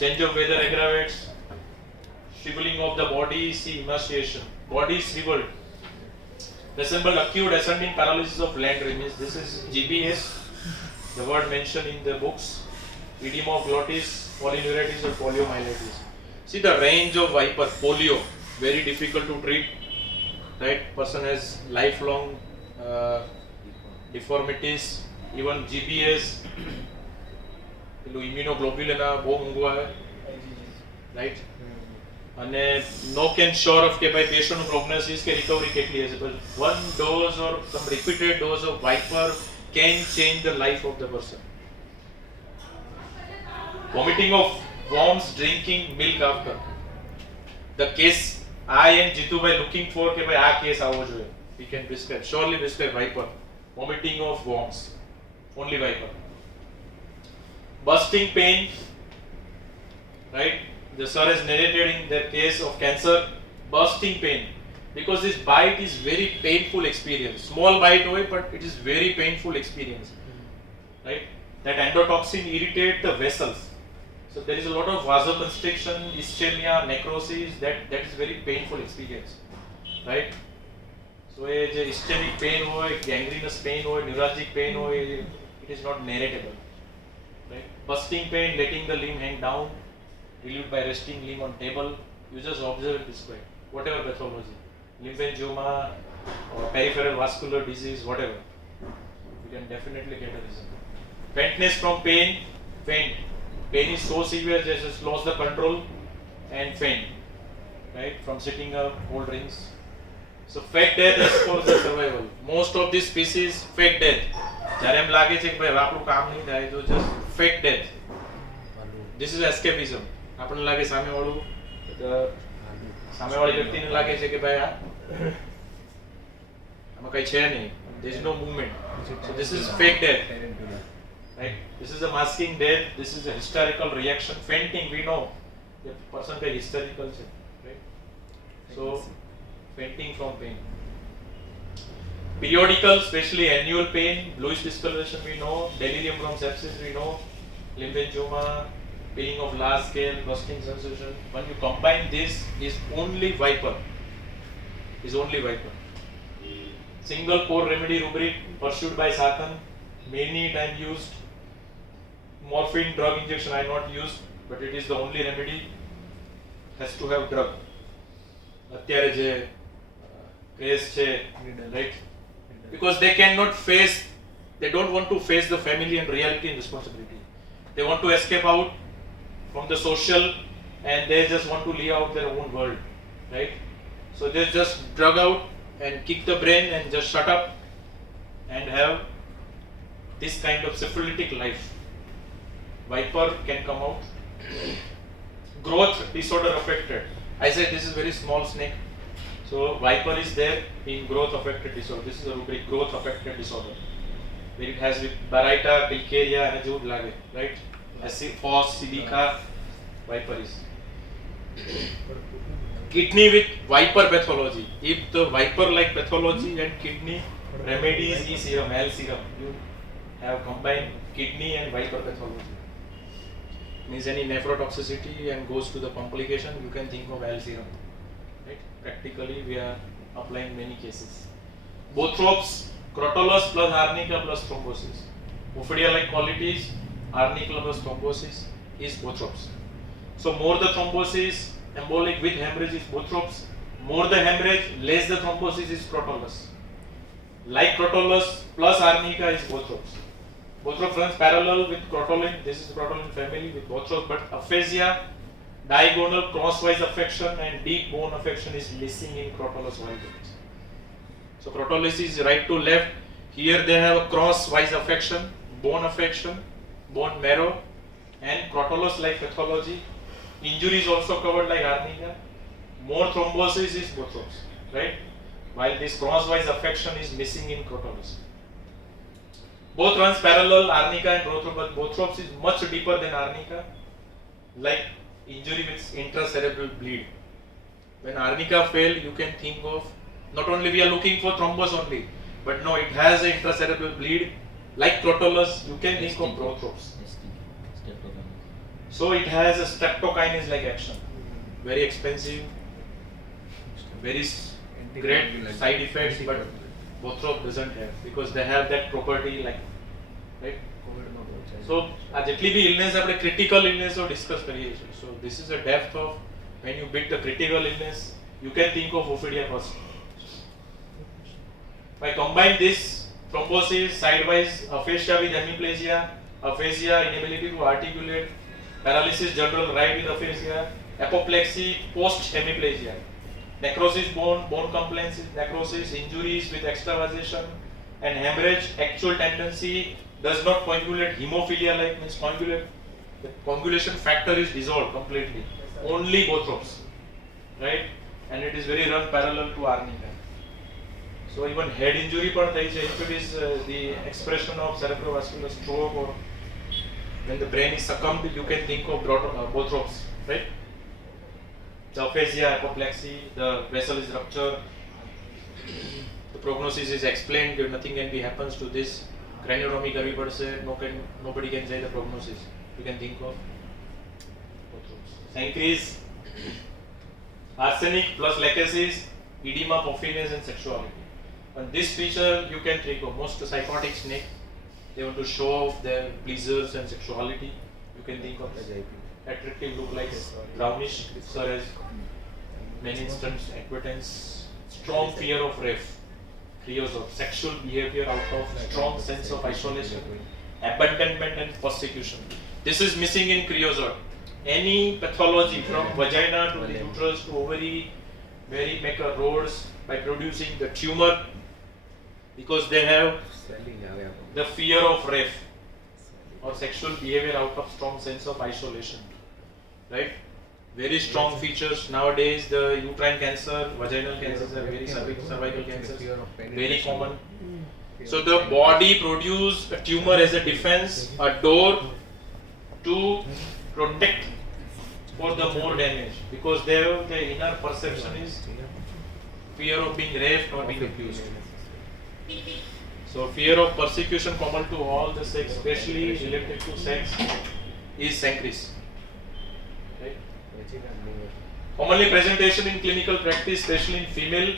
Change of weather aggravates. Shriveling of the body, see emaciation. Body shriveled. Resemble acute ascending paralysis of land remains. This is GBS. the word mentioned in the books, edema of glottis, polyneuritis or poliomyelitis. See the range of viper, polio, very difficult to treat, right? Person has lifelong deformities, even GBS, immunoglobulin બહુ મોંઘું આવે, right? અને no can sure of કે ભાઈ patient નું prognosis કે recovery કેટલી હશે, but one dose or some repeated dose of viper can change the life of the person. Vomiting of worms, drinking milk after. The case I and Jitu bhai looking for કે ભાઈ આ case આવવો જોઈએ. We can prescribe, surely prescribe viper. Vomiting of worms, only viper. Bursting pain, right? The sir has narrated in their case of cancer, bursting pain, because this bite is very painful experience. Small bite away, but it is very painful experience, right? That endotoxin irritate the vessels, so there is a lot of vasoconstriction, ischemia, necrosis. That is very painful experience, right? So a ischemic pain hoy, gangrenous pain hoy, neuralgic pain hoy, it is not narratable, right? Bursting pain, letting the limb hang down, relieved by resting limb on table. You just observe and describe whatever pathology, lymphangioma or peripheral vascular disease, whatever, you can definitely get a result. Faintness from pain, faint. Pain is so severe they just lost the control and faint, right? From sitting up, cold drinks. So fake death is for the survival. Most of these species fake death. જ્યારે એમ લાગે છે કે ભાઈ આપણું કામ નહીં થાય તો just fake death. This is escapism. આપણને લાગે સામેવાળી વ્યક્તિને લાગે છે કે ભાઈ આમાં કઈ છે નહીં, there is no movement, so this is fake death, right? This is a masking death. This is a hysterical reaction. Fainting, we know the person is hysterical, right? So fainting from pain. Periodical, especially annual pain, bluish discoloration, we know. Delirium from sepsis, we know. Lymphangioma, peeling of large scale, bursting sensation. When you combine this, is only viper. Single core remedy rubric pursued by Satan, many times used. Morphine drug injection I not used, but it is the only remedy. Has to have drug. અત્યારે જે craze છે, right? Because they cannot face, they don't want to face the family and reality and responsibility. They want to escape out from the social and they just want to live out their own world, right? So they just drug out and kick the brain and just shut up and have this kind of syphilitic life. Viper can come out. Growth disorder affected. I said this is very small snake. So viper is there in growth affected disorder. This is a rubric, growth affected disorder, where it has with Baraita, Pilcaria and Jud Lage, right? Acid, phos, silica, viper is. Kidney with viper pathology. If the viper like pathology and kidney, remedies is serum, L serum. You have combined kidney and viper pathology. Means any nephrotoxicity and goes to the complication, you can think of L serum. Right? Practically we are applying many cases. Bothrops, Crotalus plus arnica plus thrombosis. Ophidia-like qualities, arnica plus thrombosis is Bothrops. So more the thrombosis, embolic with hemorrhage is Bothrops. More the hemorrhage, less the thrombosis is Crotalus. Like Crotalus plus arnica is Bothrops. Bothrops runs parallel with Crotolin. This is Crotolin family with Bothrops, but aphasia, diagonal crosswise affection and deep bone affection is missing in Crotalus variants. So Crotalus is right to left. Here they have a crosswise affection, bone marrow, and Crotalus like pathology. Injury is also covered like arnica. More thrombosis is Bothrops, right? While this crosswise affection is missing in Crotalus. Both runs parallel, arnica and Bothrops, but Bothrops is much deeper than arnica. Like injury with intracerebral bleed. When arnica fail, you can think of, not only we are looking for thrombus only, but no, it has an intracerebral bleed. Like Crotalus, you can think of Bothrops. So it has a streptokinase like action. Very expensive, very great side effects, but Bothrops doesn't have, because they have that property like, right? So આ જેટલી બી illness આપણે critical ઇલનેસો discuss કરીએ છીએ. So this is a depth of when you beat the critical illness, you can think of ophidia first. By combine this thrombosis, sidewise aphasia with hemiplegia, aphasia, inability to articulate, paralysis general right with aphasia, apoplexy post hemiplegia, necrosis bone complaints with necrosis, injuries with extravasation, and hemorrhage actual tendency does not coagulate, hemophilia like means coagulate, the coagulation factor is dissolved completely, only bothrops, right? And it is very run parallel to arnica. So even head injury પણ થઈ છે, if it is the expression of cerebrovascular stroke or when the brain is succumbed, you can think of bothrops, right? The aphasia, apoplexy, the vessel is ruptured, the prognosis is explained, nothing can be happens to this. Craniotomy કરવી પડશે, nobody can say the prognosis. You can think of increase arsenic plus lachesis, edema, puffiness and sexuality. And this feature you can think of most psychotic snake, they want to show off their pleasures and sexuality. You can think of attractive look like brownish, sir has many instances, acquaintance, strong fear of rape, creosote, sexual behavior out of strong sense of isolation, abandonment and persecution. This is missing in creosote. Any pathology from vagina to the uterus to ovary, where he make a rods by producing the tumor, because they have the fear of rape or sexual behavior out of strong sense of isolation, right? Very strong features nowadays. The uterine cancer, vaginal cancers are very cervical cancers, very common. So the body produce a tumor as a defense, a door to protect for the more damage, because their inner perception is fear of being raped or being abused. So fear of persecution common to all the sex, especially related to sex, is sancris. Right? Commonly presentation in clinical practice, especially in female.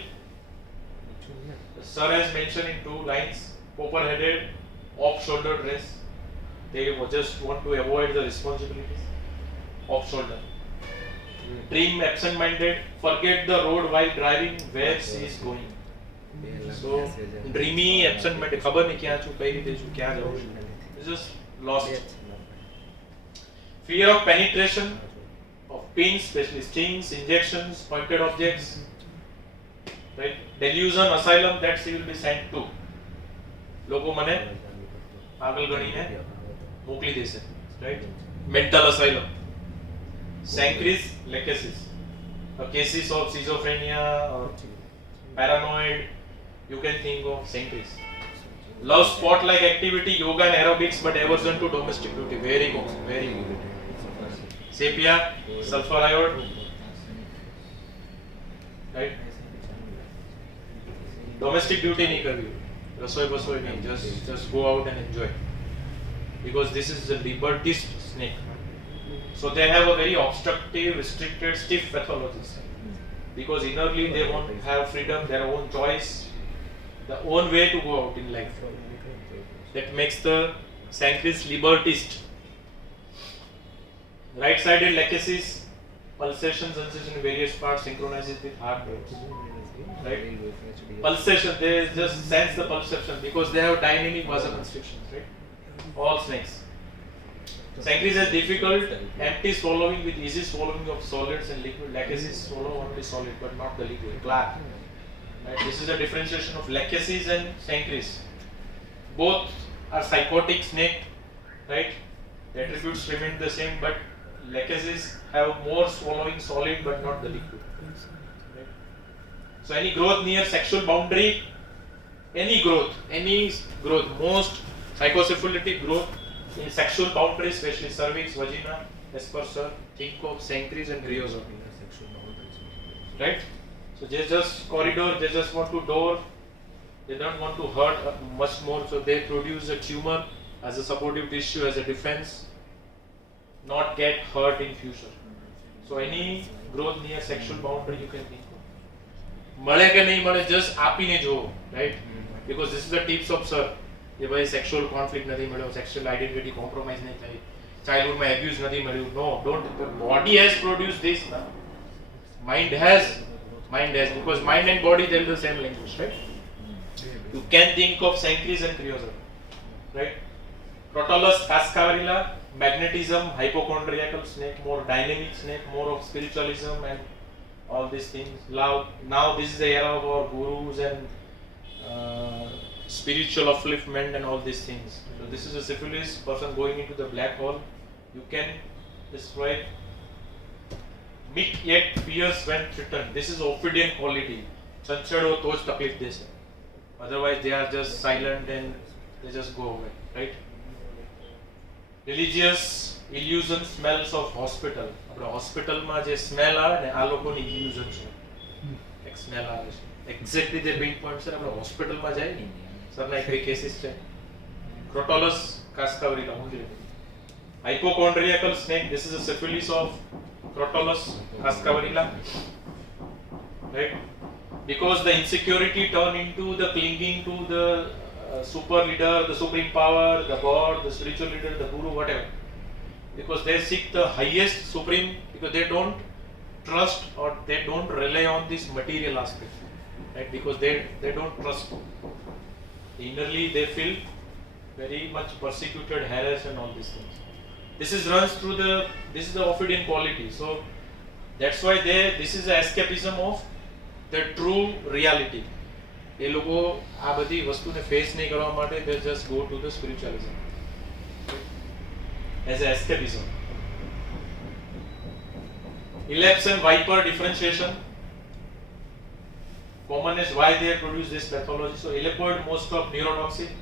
Sir has mentioned in 2 lines: copper-headed, off-shoulder dress. They just want to avoid the responsibilities. Off-shoulder. Dream absent-minded, forget the road while driving where she is going. So dreamy, absent-minded, ખબર નહીં ક્યાં છું, કઈ રીતે છું, ક્યાં જવું છું. It's just lost. Fear of penetration, of pins, especially stings, injections, pointed objects, right? Delusion, asylum that she will be sent to. લોકો મને પાગલ ગણીને મોકલી દેશે, right? Mental asylum. Sancris, lachesis, a cases of schizophrenia or paranoid, you can think of sancris. Love sport-like activity, yoga and aerobics, but aversion to domestic duty. Very good, very good. Sepia, sulfur iode, right? Domestic duty नहीं करनी, रसोई बसोई नहीं, just go out and enjoy, because this is a libertist snake. So they have a very obstructive, restricted, stiff pathologies, because innerly they want to have freedom, their own choice, their own way to go out in life. That makes the sancris libertist. Right-sided lachesis, pulsation sensation in various parts synchronizes with heartbeats. Right? Pulsation, they just sense the pulsation because they have dynamic vasoconstrictions, right? All snakes. Sancris has difficult empty swallowing with easy swallowing of solids and liquid. Lachesis swallow only solid but not the liquid. Clark. Right? This is the differentiation of lachesis and sancris. Both are psychotic snake, right? The attributes remain the same, but lachesis have more swallowing solid but not the liquid. Right? So any growth near sexual boundary, any growth, most psychosyphilitic growth in sexual boundaries, especially cervix, vagina, as per sir, think of sancris and creosote. Right? So they just corridor, they just want to door, they don't want to hurt much more, so they produce a tumor as a supportive tissue, as a defense, not get hurt in future. So any growth near sexual boundary you can think of. મળે કે નહીં મળે, just આપીને જોવો, right? Because this is the tips of sir. કે ભાઈ sexual conflict નથી મળ્યો, સેક્સ્યુઅલ આઇડેન્ટિટી કોમ્પ્રોમાઇઝ નહીં થઈ, ચાઇલ્ડહુડમાં એબ્યુઝ નથી મળ્યું. No, don't. Body has produce this. Mind has, because mind and body tell the same language, right? You can think of Sankris and Creosote, right? Crotalus cascavarilla, magnetism, hypochondriacal snake, more dynamic snake, more of spiritualism and all these things. Now this is the era of our gurus and spiritual upliftment and all these things. So this is a syphilis person going into the black hole. You can destroy. Meet yet fierce when threatened. This is Ophidian quality. Chanchado to જ તકલીફ દેશે. Otherwise they are just silent and they just go away, right? Religious illusion smells of hospital. આપણે હોસ્પિટલમાં જે smell આવે ને આ લોકોની ઇલ્યુઝન છે. એક સ્મેલ આવે છે. એક્ઝેક્ટલી જે પિન પોઈન્ટ છે આપણે હોસ્પિટલમાં જાય ને સરના કઈ કેસીસ છે. Crotalus cascavarilla only. Hypochondriacal snake. This is a syphilis of Crotalus cascavarilla, right? Because the insecurity turn into the clinging to the super leader, the supreme power, the god, the spiritual leader, the guru, whatever. Because they seek the highest supreme, because they don't trust or they don't rely on this material aspect, right? Because they don't trust. Innerly they feel very much persecuted, harassed and all these things. This is the Ophidian quality. So that's why this is the escapism of the true reality. એ લોકો આ બધી વસ્તુને face નહીં કરવા માટે they just go to the spiritualism as an escapism. Ellipse and viper differentiation. Common is why they produce this pathology. So ellipsoid most of neurotoxic.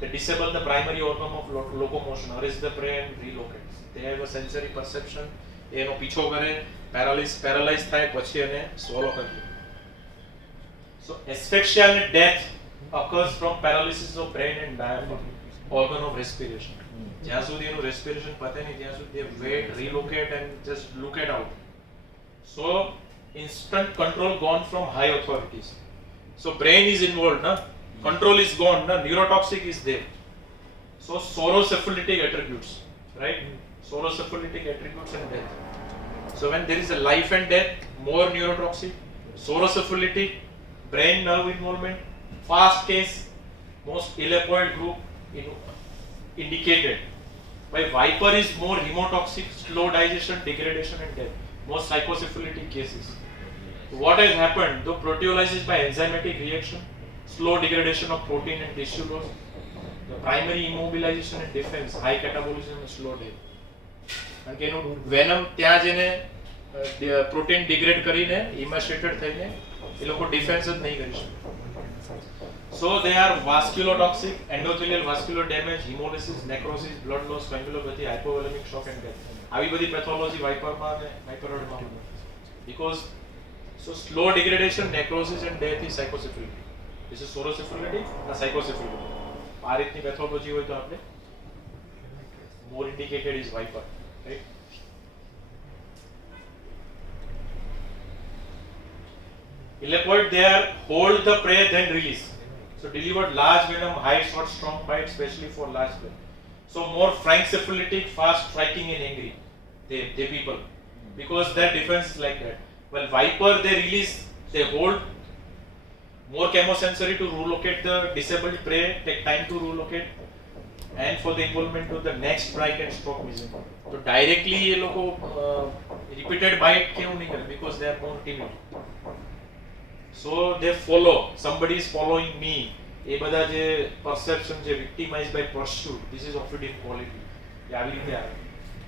They disable the primary organ of locomotion, arrest the prey and relocates. They have a sensory perception. એનો પીછો કરે, paralyse થાય પછી એને સ્વોલો કરી. So asphyxia and death occurs from paralysis of brain and diaphragm, organ of respiration. જ્યાં સુધી એનું respiration પતે નહીં ત્યાં સુધી they wait, relocate and just look it out. So instant control gone from high authorities. So brain is involved, na? Control is gone, na? Neurotoxic is there. So saurosyphilitic attributes, right? Saurosyphilitic attributes and death. So when there is a life and death, more neurotoxic, saurosyphilitic, brain nerve involvement, fast case, most ellipsoid group indicated. By viper is more hemotoxic, slow digestion, degradation and death. Most psychosyphilitic cases. What has happened? The proteolysis by enzymatic reaction, slow degradation of protein and tissue loss, the primary immobilization and defense, high catabolism and slow death. કારણ કે એનું વેનમ ત્યાં જઈને protein degrade કરીને ઇમાસ્ટ્રેટેડ થઈને એ લોકો defence જ નહીં કરી શકે. So they are vasculotoxic, endothelial vascular damage, hemolysis, necrosis, blood loss, coagulopathy, hypovolemic shock and death. આવી બધી પેથોલોજી વાઇપરમાં અને હાઇપરોઇડમાં. Because so slow degradation, necrosis and death is psychosyphilitic. This is saurosyphilitic and psychosyphilitic. આ રીતની pathology હોય તો આપણે more indicated is viper, right? Ellipsoid, they are hold the prey then release. So delivered large venom, high short strong bite, especially for large prey. So more frank syphilitic, fast striking and angry. They people, because their defense is like that. Well, viper they release, they hold. More chemosensory to relocate the disabled prey, take time to relocate, and for the involvement to the next strike and stroke vision. So directly ये लोगों repeated bite क्यों नहीं करते? Because they are more timid. So they follow. Somebody is following me. ये बता जे perception J victimized by pursuit. This is Ophidian quality. क्या भी क्या है?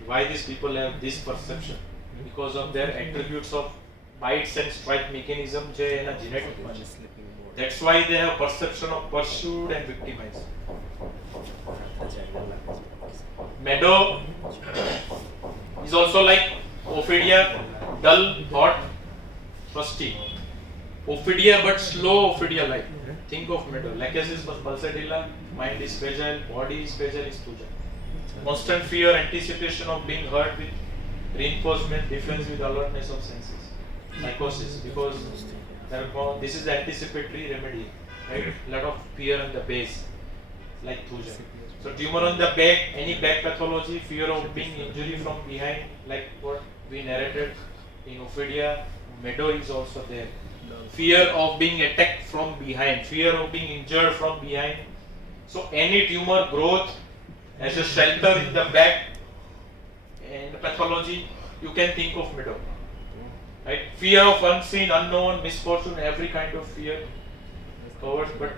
Why these people have this perception? Because of their attributes of bites and strike mechanism जे है ना genetic one. That's why they have perception of pursued and victimized. Meadow is also like Ophidia, dull, hot, trusty. Ophidia but slow Ophidia like. Think of meadow. Lachesis was pulsatilla, mind is fragile, body is fragile, is puja. Constant fear, anticipation of being hurt with reinforcement, defense with alertness of senses. Psychosis, because this is the anticipatory remedy, right? Lot of fear on the base. like thuja. So tumor on the back, any back pathology, fear of being injury from behind, like what we narrated in Ophidia, Meadow is also there. Fear of being attacked from behind, fear of being injured from behind. So any tumor growth as a shelter in the back and pathology, you can think of Meadow. Right? Fear of unseen, unknown, misfortune, every kind of fear covered, but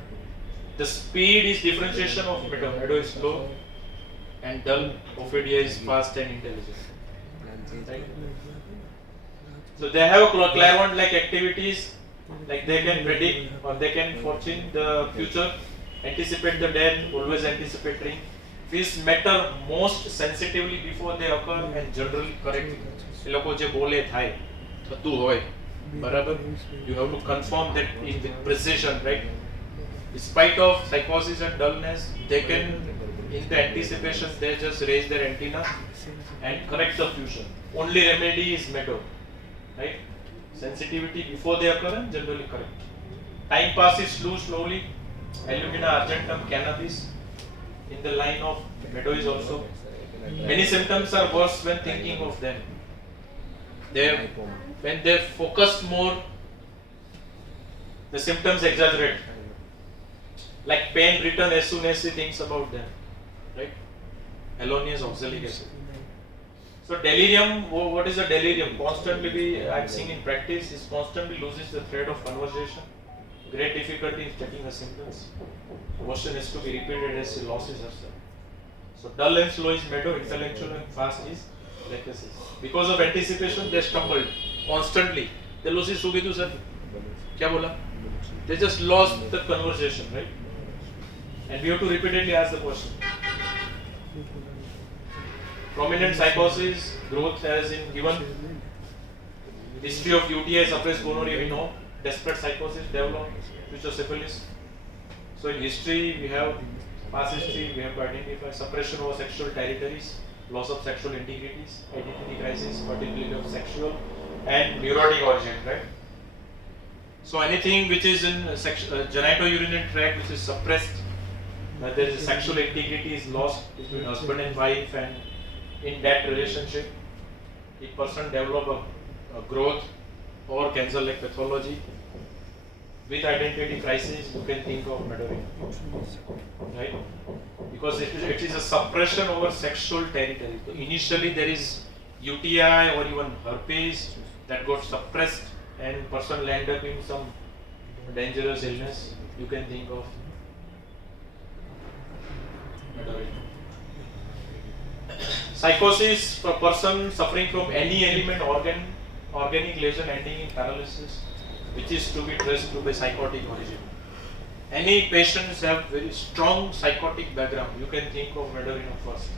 the speed is differentiation of Meadow. Meadow is slow and dull. Ophidia is fast and intelligent. Right? So they have clairvoyant-like activities, like they can predict or they can foresee the future, anticipate the death, always anticipatory. These matter most sensitively before they occur and generally correct. એ લોકો જે બોલે થાય થતું હોય બરાબર. You have to confirm that with precision, right? In spite of psychosis and dullness, they can, in the anticipation, they just raise their antenna and correct the fusion. Only remedy is Meadow, right? Sensitivity before they occur and generally correct. Time passes slowly. Illumina argentum cannabis in the line of Meadow is also. Many symptoms are worse when thinking of them. When they focus more, the symptoms exaggerate. Like pain return as soon as he thinks about them, right? Alonius oxalic acid. So delirium, what is a delirium? Constantly I'm seeing in practice, is constantly loses the thread of conversation. Great difficulty in checking the symptoms. Question is to be repeated as he loses herself. So dull and slow is Meadow, intellectual and fast is legacy. Because of anticipation, they stumbled constantly. They lost his Sugitu sir. Kya bola? They just lost the conversation, right? And we have to repeatedly ask the question. Prominent psychosis, growth as in given. History of UTI, suppressed gonorrhea, we know. Desperate psychosis, developed, future syphilis. So in history, we have past history, we have to identify suppression over sexual territories, loss of sexual integrities, identity crisis, particularly of sexual and neurotic origin, right? So anything which is in genitourinary tract which is suppressed, there is a sexual integrity is lost between husband and wife, and in that relationship, the person develop a growth or cancer-like pathology. With identity crisis, you can think of Meadow, right? Because it is a suppression over sexual territory. So initially there is UTI or even herpes that got suppressed and person land up in some dangerous illness. You can think of Meadow. Psychosis for person suffering from any element organic lesion ending in paralysis, which is to be traced to the psychotic origin. Any patients have very strong psychotic background, you can think of Meadow first,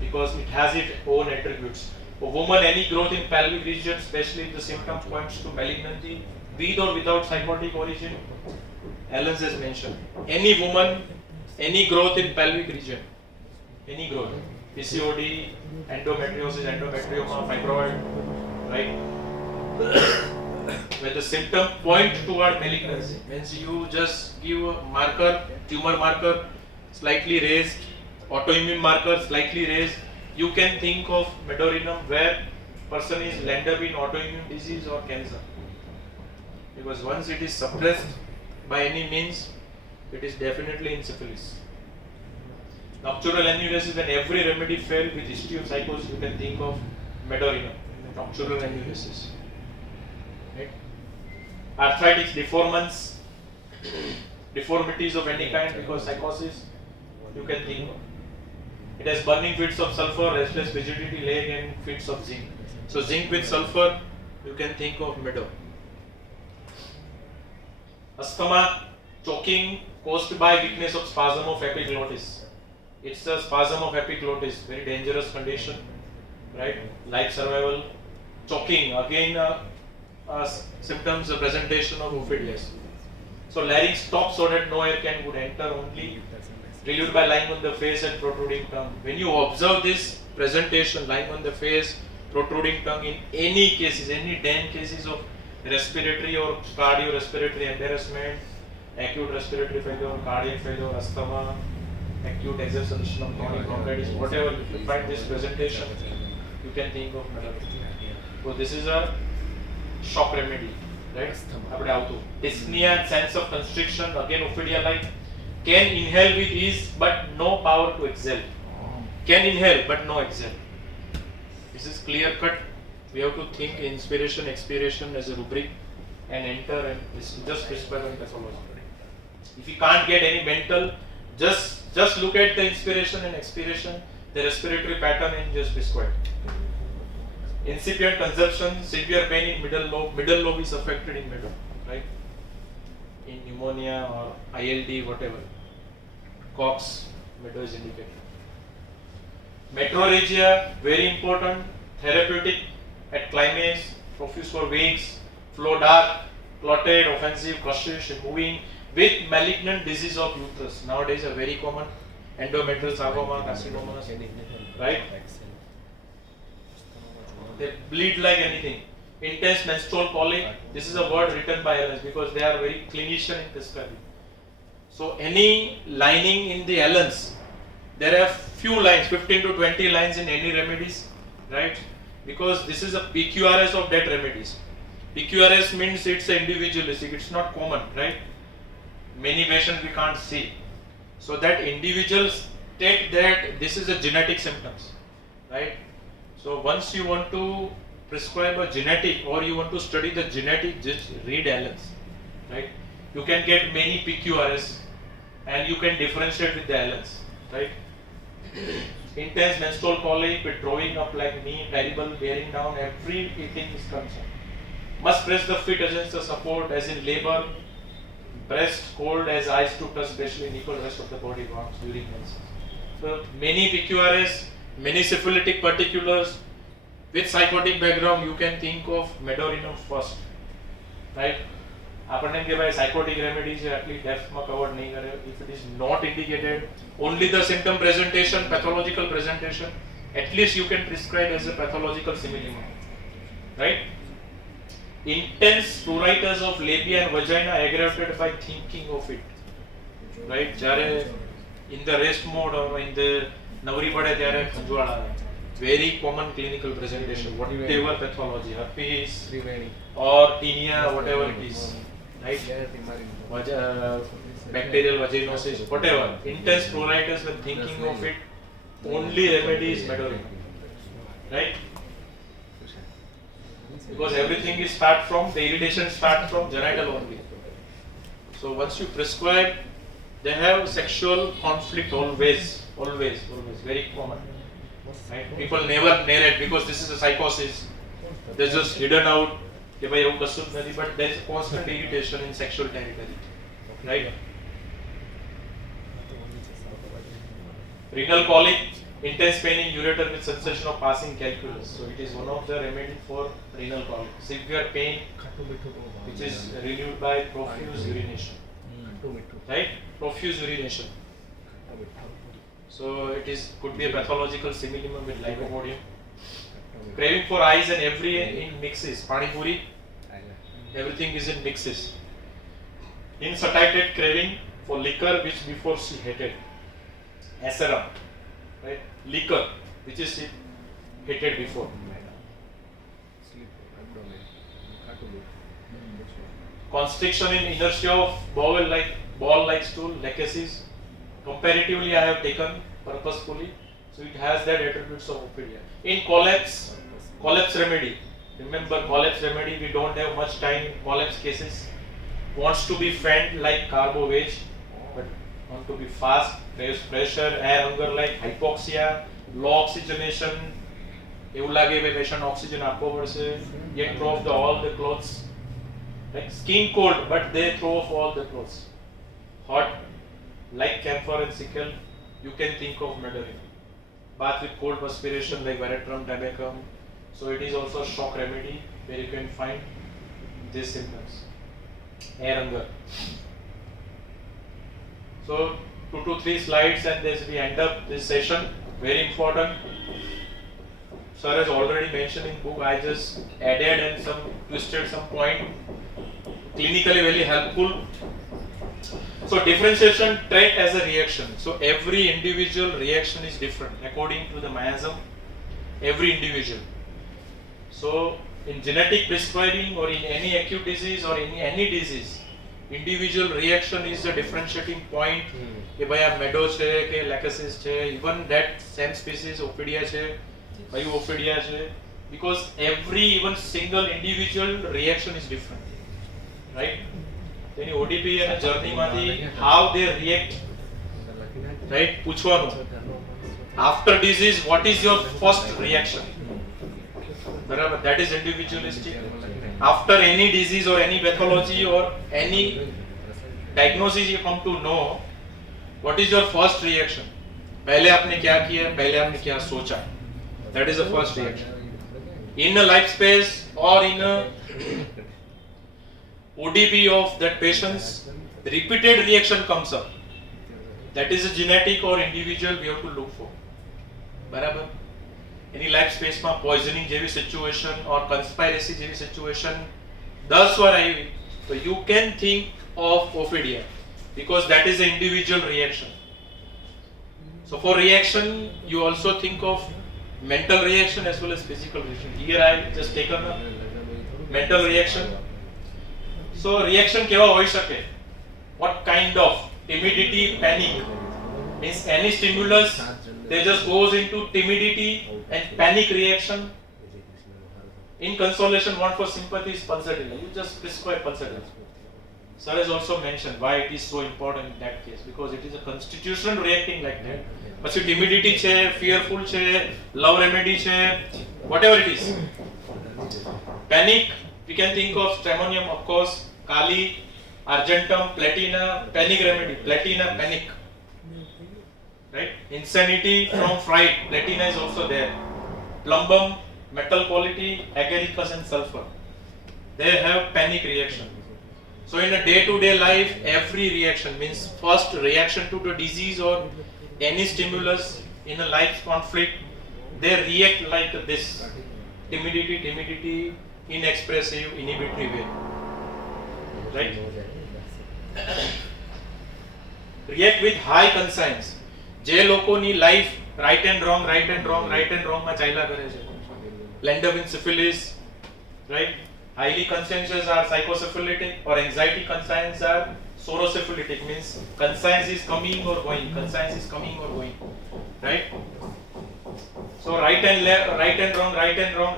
because it has its own attributes. For woman, any growth in pelvic region, especially if the symptom points to malignancy, with or without psychotic origin, Allen's has mentioned. Any woman, any growth in pelvic region, any growth, PCOD, endometriosis, endometrioma, fibroid, right? Where the symptom point toward malignancy, means you just give a marker, tumor marker, slightly raised, autoimmune marker, slightly raised. You can think of Meadorinum where person is land up in autoimmune disease or cancer. Because once it is suppressed by any means, it is definitely in syphilis. Nocturnal enuresis, when every remedy failed with history of psychosis, you can think of Meadorinum, nocturnal enuresis. Right? Arthritis, deformities of any kind because psychosis, you can think of. It has burning fits of sulfur, restless rigidity, leg, and fits of zinc. So zinc with sulfur, you can think of Meadow. Asthma, choking caused by weakness of spasm of epiglottis. It's a spasm of epiglottis, very dangerous condition, right? Life survival. Choking, again symptoms, a presentation of Ophidias. So larynx stops so that no air can would enter, only relieved by lying on the face and protruding tongue. When you observe this presentation, lying on the face, protruding tongue, in any cases, any 10 cases of respiratory or cardiorespiratory embarrassment, acute respiratory failure, cardiac failure, asthma, acute exacerbation of chronic bronchitis, whatever. If you find this presentation, you can think of metallic. So this is a shock remedy, right? આપણે આવતું dyspnea and sense of constriction, again ophidia like, can inhale with ease but no power to exhale. Can inhale but no exhale. This is clear cut. We have to think inspiration, expiration as a rubric and enter and just prescribe and pathology. If you can't get any mental, just look at the inspiration and expiration, the respiratory pattern, and just prescribe. Incipient consumption, severe pain in middle lobe. Middle lobe is affected in middle, right? In pneumonia or ILD, whatever. Cox, middle is indicated. Metrorrhagia, very important. Therapeutic at climax, profuse for weeks, flow dark, clotted, offensive, crustish, moving with malignant disease of uterus. Nowadays are very common. Endometrial sarcoma, carcinomas, right? They bleed like anything. Intense menstrual colic. This is a word written by Allens because they are very clinician in prescribing. So any lining in the Allens, there are few lines, 15 to 20 lines in any remedies, right? Because this is a PQRS of that remedies. PQRS means it's individualistic, it's not common, right? Many patients we can't see. So that individuals take that this is a genetic symptoms, right? So once you want to prescribe a genetic or you want to study the genetic, just read Allens, right? You can get many PQRS and you can differentiate with the Allens, right? Intense menstrual colic with drawing up like knee, terrible bearing down, everything is concerned. Must press the feet against the support as in labor, breast cold as eyes to touch, especially nipple, rest of the body warms during menses. So many PQRS, many syphilitic particulars with psychotic background, you can think of medorinum first, right? આપણને કે ભાઈ psychotic remedies છે આટલી depth માં cover નહીં કરે. If it is not indicated, only the symptom presentation, pathological presentation, at least you can prescribe as a pathological simillimum, right? Intense pruritus of labia and vagina aggravated by thinking of it, right? જ્યારે in the rest mode or in the નવરી પડે ત્યારે ખંજવાળ આવે. Very common clinical presentation, whatever pathology, herpes or tinea, whatever it is, right? Bacterial vaginosis, whatever. Intense pruritus when thinking of it, only remedy is medorinum, right? Because everything is the irritation starts from genital only. So once you prescribe, they have sexual conflict always, very common. Right? People never narrate because this is a psychosis. They're just hidden out. But there's constant irritation in sexual territory. Right? Renal colic, intense pain in ureter with sensation of passing calculus. So it is one of the remedy for renal colic. Severe pain which is relieved by profuse urination. Right? Profuse urination. So it could be a pathological simillimum with lycopodium. Craving for eyes and every in mixes. Pani puri, everything is in mixes. Insatiated craving for liquor which before she hated. Acerum, right? Liquor which is she hated before. Constriction in inertia of ball-like stool, lachesis. Comparatively, I have taken purposefully, so it has that attributes of ophidia. In collapse remedy. Remember, collapse remedy, we don't have much time. Collapse cases wants to be fed like carbo wage, but want to be fast. There's pressure, air hunger like hypoxia, low oxygenation. એવું લાગે ભાઈ patient oxygen આપવો પડશે. Yet throw off all the clothes. Like skin cold, but they throw off all the clothes. Hot. Like camphor and sickle, you can think of medorinum. Bath with cold perspiration like veratrum, tabacum. So it is also a shock remedy where you can find these symptoms. Air hunger. So 2 to 3 slides and this we end up this session. Very important. Sir has already mentioned in book. I just added and twisted some point. Clinically very helpful. So differentiation trait as a reaction. So every individual reaction is different according to the miasm. Every individual. So in genetic prescribing or in any acute disease or in any disease, individual reaction is the differentiating point. કે ભાઈ આ મેડો છે કે લેકેસિસ છે, even that same species ઓફિડિયા છે, ભાઈ ઓફિડિયા છે, because every even single individual reaction is different, right? તેની ODP અને જર્ની માંથી how they react, right? પૂછવાનું after disease what is your first reaction, બરાબર? that is individualistic. After any disease or any pathology or any diagnosis you come to know, what is your first reaction? पहले आपने क्या किया, पहले आपने क्या सोचा, that is the first reaction. In a life space or in a ODP of that patient's, repeated reaction comes up, that is a genetic or individual we have to look for, बराबर? Any life space માં poisoning જેવી situation or conspiracy જેવી situation 10 વાર આવી, so you can think of ophidia because that is an individual reaction. So for reaction you also think of mental reaction as well as physical reaction. Here I just taken a mental reaction. So reaction કેવા હોઈ શકે? What kind of? Timidity, panic. Means any stimulus they just goes into timidity and panic reaction. In consolation, want for sympathy is pulsatile. You just prescribe pulsatile. Sir has also mentioned why it is so important in that case, because it is a constitution reacting like that. પછી timidity છે, fearful છે, love remedy છે, whatever it is. Panic, we can think of stramonium, of course, kali, argentum, platina, panic remedy, platina, panic. Right? Insanity from fright, platina is also there. Plumbum, metal quality, agaricus and sulfur. They have panic reaction. So in a day-to-day life, every reaction means first reaction to the disease or any stimulus in a life conflict, they react like this. Timidity, inexpressive, inhibitory way. Right? React with high conscience. જે લોકોની life right and wrong માં ચાલ્યા કરે છે, Landum in syphilis, right? Highly conscientious are psychosyphilitic or anxiety conscience are sorosyphilitic, means conscience is coming or going, right? So right and wrong,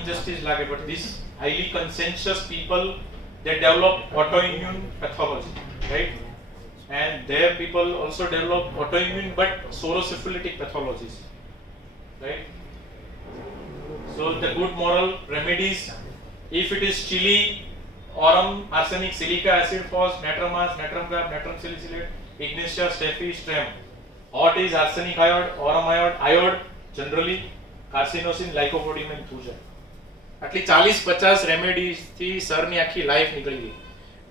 injustice lage, but these highly conscientious people, they develop autoimmune pathology, right? And their people also develop autoimmune but sorosyphilitic pathologies, right? So the good moral remedies, if it is chili, aurum, arsenic, silica acid, phos, natrum carb, natrum salicylate, ignatia, staphy, stram. Hot is arsenic iode, aurum iode, generally carcinosin, lycopodium and thuja. આટલી 40-50 remedies થી સરની આખી life નીકળી ગઈ.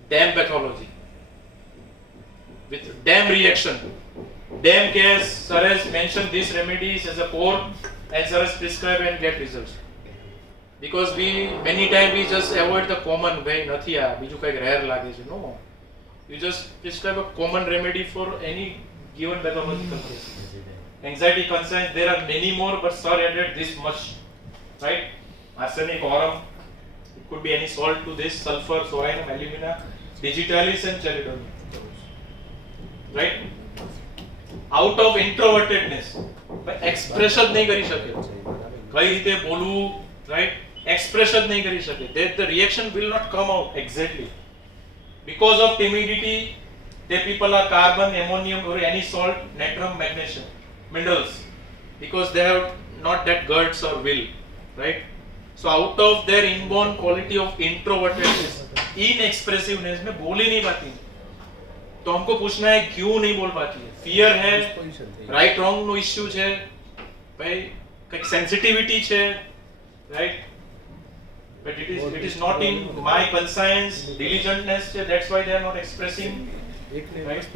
Dam pathology with dam reaction. Dam case, sir has mentioned these remedies as a core and sir has prescribed and get results. Because we many times we just avoid the common way, નથી આ બીજું કંઈક rare લાગે છે. No, you just prescribe a common remedy for any given pathological case. Anxiety concerns, there are many more, but sir added this much, right? Arsenic, aurum, it could be any salt to this, sulfur, sorinum, alumina, digitalis and chelidonium. Right? Out of introvertedness, expression नहीं करी सके, कई रीते बोलू, right? Expression नहीं करी सके, that the reaction will not come out exactly. Because of timidity, the people are carbon, ammonium or any salt, natrum, magnesium, minerals, because they have not that guts or will, right? So out of their inborn quality of introvertedness, inexpressiveness में बोली नहीं पाती, तो हमको पूछना है क्यों नहीं बोल पाती है? फियर है, राइट रॉन्ग नो इश्यू है, भाई कई सेंसिटिविटी है, right? But it is not in my conscience, diligentness, that's why they are not expressing. Right?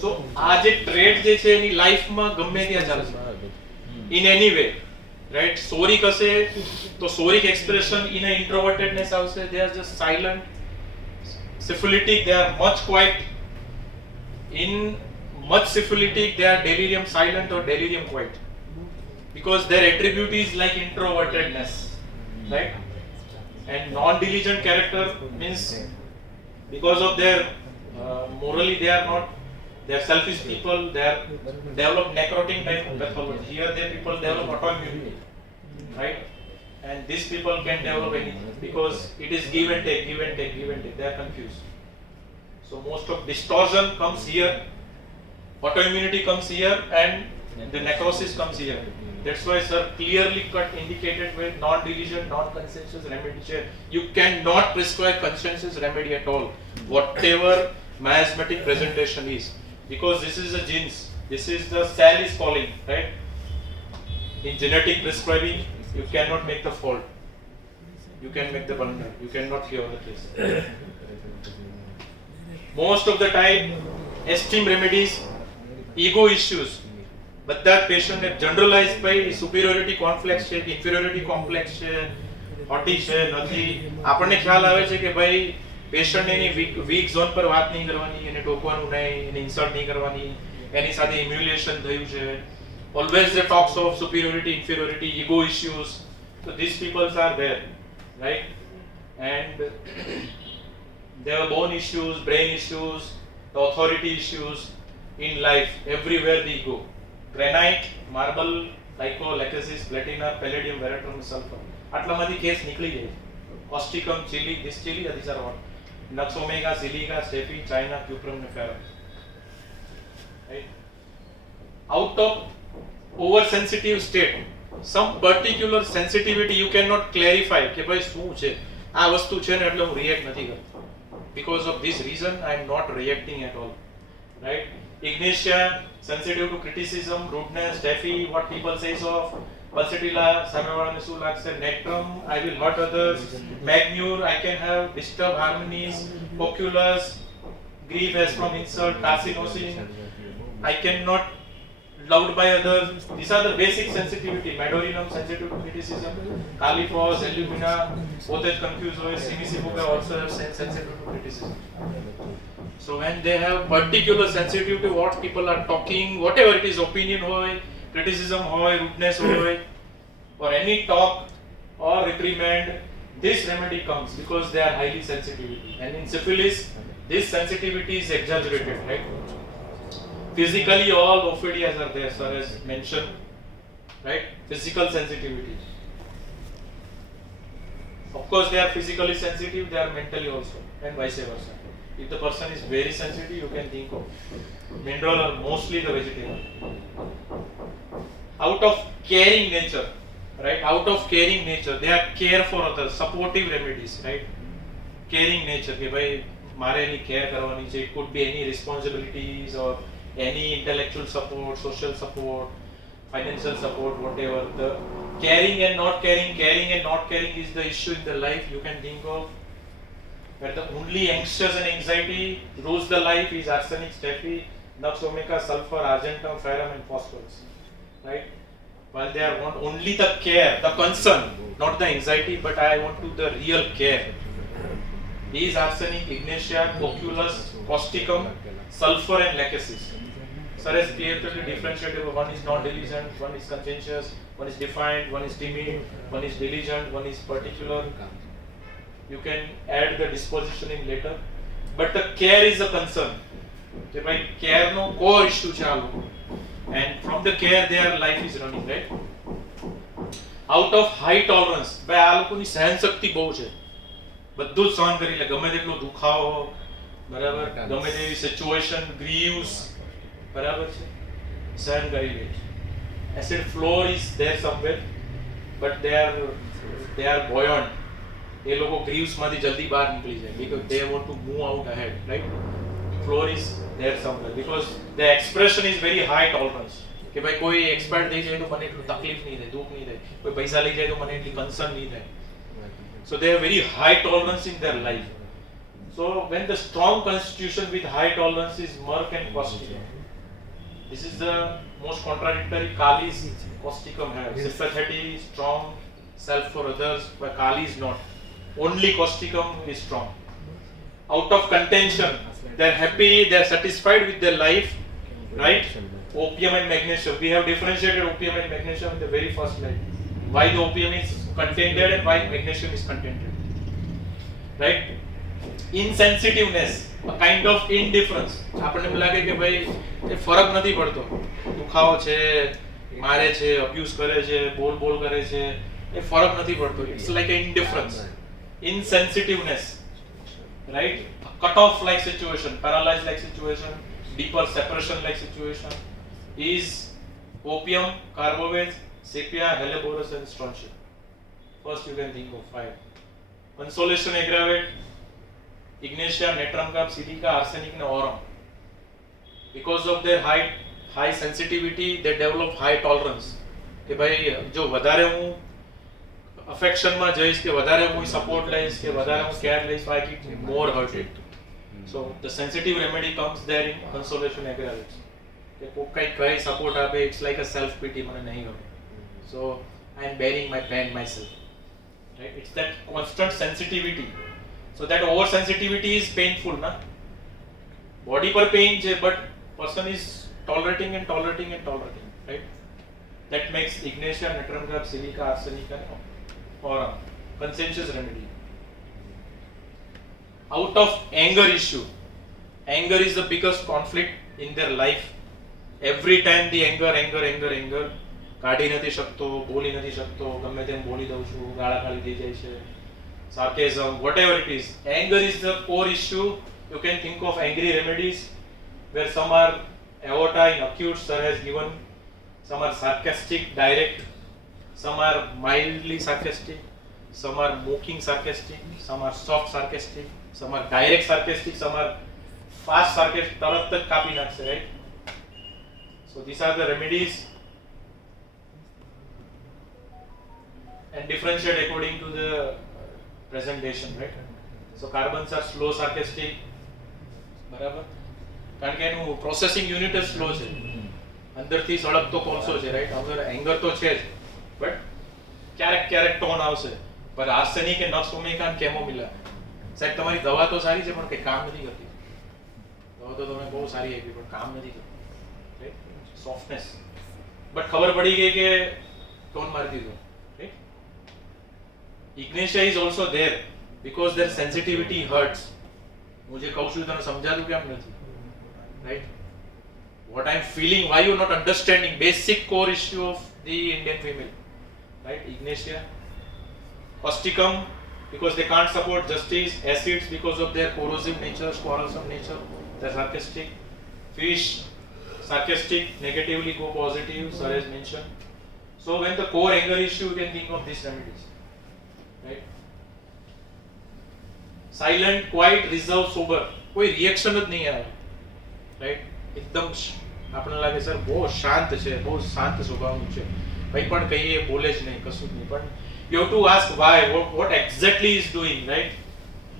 So આ જે ટ્રેટ જે છે એની લાઈફમાં ગમે ત્યાં ચાલશે, in any way, right? સોરિક હશે તો સોરિક એક્સપ્રેશન in a introvertedness આવશે, they are just silent, syphilitic, they are much quiet, In much syphilitic, they are delirium silent or delirium quiet, because their attribute is like introvertedness, right? And non-diligent character means because of their morally they are not, they are selfish people, they are develop necrotic type of pathology. Here the people develop autoimmunity, right? And these people can develop anything because it is give and take, give and take, give and take. They are confused. So most of distortion comes here, autoimmunity comes here, and the necrosis comes here. That's why sir clearly cut indicated with non-diligent, non-consensus remedy. You cannot prescribe consensus remedy at all, whatever miasmatic presentation is, because this is a genes, this is the cell is calling, right? In genetic prescribing, you cannot make the fault, you can make the blunder, you cannot cure the case. Most of the time, esteem remedies, ego issues, but that patient is generalized by superiority complex, inferiority complex, haughty છે નથી. આપણને ખ્યાલ આવે છે કે ભાઈ patient એની week zone પર વાત નહીં કરવાની, એને ટોકવાનું નહીં, એને ઇન્સલ્ટ નહીં કરવાની, એની સાથે ઇમ્યુલેશન થયું છે. Always the talks of superiority, inferiority, ego issues. So these people are there, right? And there are bone issues, brain issues, the authority issues in life, everywhere they go. Granite, marble, lyco, lachesis, platina, palladium, veratrum, sulfur. આટલામાંથી case નીકળી જાય. Causticum, chili, this chili, these are what? Nux omega, silica, staphy, china, cuprum, nephrum. Right? Out of oversensitive state, some particular sensitivity you cannot clarify કે ભાઈ શું છે આ વસ્તુ છે ને એટલે હું રિએક્ટ નથી કરતો. Because of this reason I am not reacting at all, right? Ignatia, sensitive to criticism, rudeness, staphy, what people say of pulsatilla, samevaળાને શું લાગશે, nectrum, I will hurt others, magnure, I can have disturbed harmonies, oculus, grief as from insult, carcinosin, I cannot loved by others. These are the basic sensitivity. Medorinum, sensitive to criticism, Califos, Illumina, both are confused with Simisibuga also sensitive to criticism. So when they have particular sensitivity to what people are talking, whatever it is, opinion hoy, criticism hoy, rudeness hoy, or any talk or reprimand, this remedy comes because they are highly sensitive. And in syphilis, this sensitivity is exaggerated, right? Physically, all ophidias are there, sir, as mentioned, right? Physical sensitivity. Of course, they are physically sensitive, they are mentally also, and vice versa. If the person is very sensitive, you can think of mineral or mostly the vegetable. Out of caring nature, right? Out of caring nature, they are care for others, supportive remedies, right? Caring nature, ke bhai mare ni care karwani chahiye. It could be any responsibilities or any intellectual support, social support, financial support, whatever. The caring and not caring is the issue in the life you can think of. Where the only anxious and anxiety rules the life is arsenic, staphy, nux omega, sulfur, argentum, ferrum and phosphorus, right? While they are want only the care, the concern, not the anxiety, but I want to the real care. These arsenic, ignatia, oculus, causticum, sulfur and lachesis. Sir has clearly differentiated. One is non-diligent, one is conscientious, one is defined, one is timid, one is diligent, one is particular. You can add the disposition in later, but the care is a concern. Okay, by care no core issue chalo, and from the care their life is running, right? Out of high tolerance, by આ લોકોની સહન શક્તિ બહુ છે, બધું જ સહન કરી લે, ગમે તેટલો દુખાવો, બરાબર, ગમે તેવી સિચ્યુએશન, ગ્રીવ્સ, બરાબર છે, સહન કરી લે. I said floor is there somewhere, but they are buoyant. એ લોકો ગ્રીવ્સ માંથી જલ્દી બહાર નીકળી જાય because they want to move out ahead, right? Floor is there somewhere because the expression is very high tolerance. કે ભાઈ કોઈ એક્સપર્ટ થઈ જાય તો મને એટલું તકલીફ નહીં થાય, દુઃખ નહીં થાય, કોઈ પૈસા લઈ જાય તો મને એટલી કન્સર્ન નહીં થાય. So they have very high tolerance in their life. So when the strong constitution with high tolerance is murk and causticum, this is the most contradictory. Kali's causticum have sympathetic, strong, self for others, but Kali is not. Only causticum is strong. out of contention. They're happy, they're satisfied with their life, right? Opium and magnesium. We have differentiated opium and magnesium in the very first slide. Why the opium is contented and why magnesium is contented, right? Insensitiveness, a kind of indifference. આપણને એમ લાગે કે ભાઈ એ ફરક નથી પડતો, દુખાવો છે, મારે છે, અબ્યુઝ કરે છે, બોલ કરે છે, એ ફરક નથી પડતો. It's like an indifference, insensitiveness, right? A cut off like situation, paralyzed like situation, deeper separation like situation is opium, carbovage, sepia, helleborus and strontium. First you can think of 5. Consolation aggravate, ignatia, natrum cap, silica, arsenic and aurum. Because of their high sensitivity, they develop high tolerance. કે ભાઈ જો વધારે હું affection માં જઈશ, કે વધારે હું support લઈશ, કે વધારે હું care લઈશ, I get more hurted. So the sensitive remedy comes there in consolation aggravates. કે કોઈ કઈ support આપે, it's like a self pity, મને નહીં ગમે. So I am bearing my pain myself. Right? It's that constant sensitivity. So that oversensitivity is painful, na? Body per pain છે, but person is tolerating and tolerating and tolerating, right? That makes ignatia, natrum cap, silica, arsenic and aurum conscientious remedy. Out of anger issue. Anger is the biggest conflict in their life. Every time the anger. કાઢી નથી શકતો, બોલી નથી શકતો, ગમે તેમ બોલી દઉં છું, ગાળા ખાલી થઈ જાય છે, sarcasm, whatever it is. Anger is the core issue. You can think of angry remedies where some are aorta in acute, sir has given. Some are sarcastic, direct. Some are mildly sarcastic. Some are mocking sarcastic. Some are soft sarcastic. Some are direct sarcastic. Some are fast sarcastic. તરત જ કાપી નાખશે, right? So these are the remedies. And differentiate according to the presentation, right? So carbons are slow sarcastic, બરાબર? કારણ કે એનું processing unit જ slow છે, અંદરથી સળગતો કોલસો છે, રાઈટ? હવે એંગર તો છે જ, બટ ક્યારેક ટોન આવશે. પર આર્સેનિક એ નક્સ ઓમેગા અને કેમોમિલા, સાહેબ તમારી દવા તો સારી છે પણ કંઈ કામ નથી કરતી. દવા તો તમે બહુ સારી આપી પણ કામ નથી કરતી, રાઈટ? સોફ્ટનેસ, બટ ખબર પડી ગઈ કે ટોન મારી દીધો. Ignatia is also there because their sensitivity hurts. मुझे कहूँ છું તને સમજાતું કેમ નથી, right? What I'm feeling, why you're not understanding basic core issue of the Indian female, right? Ignatia. Causticum because they can't support justice. Acids because of their corrosive nature, quarrelsome nature, they're sarcastic. Fish, sarcastic, negatively go positive, sir has mentioned. So when the core anger issue, you can think of these remedies. Right? Silent, quiet, reserved, sober. કોઈ reaction જ નહીં આવે, right? એકદમ આપણને લાગે sir બહુ શાંત છે, બહુ શાંત સ્વભાવનું છે, કંઈ પણ કહીએ બોલે જ નહીં, કશું જ નહીં. પણ you have to ask why, what exactly is doing, right?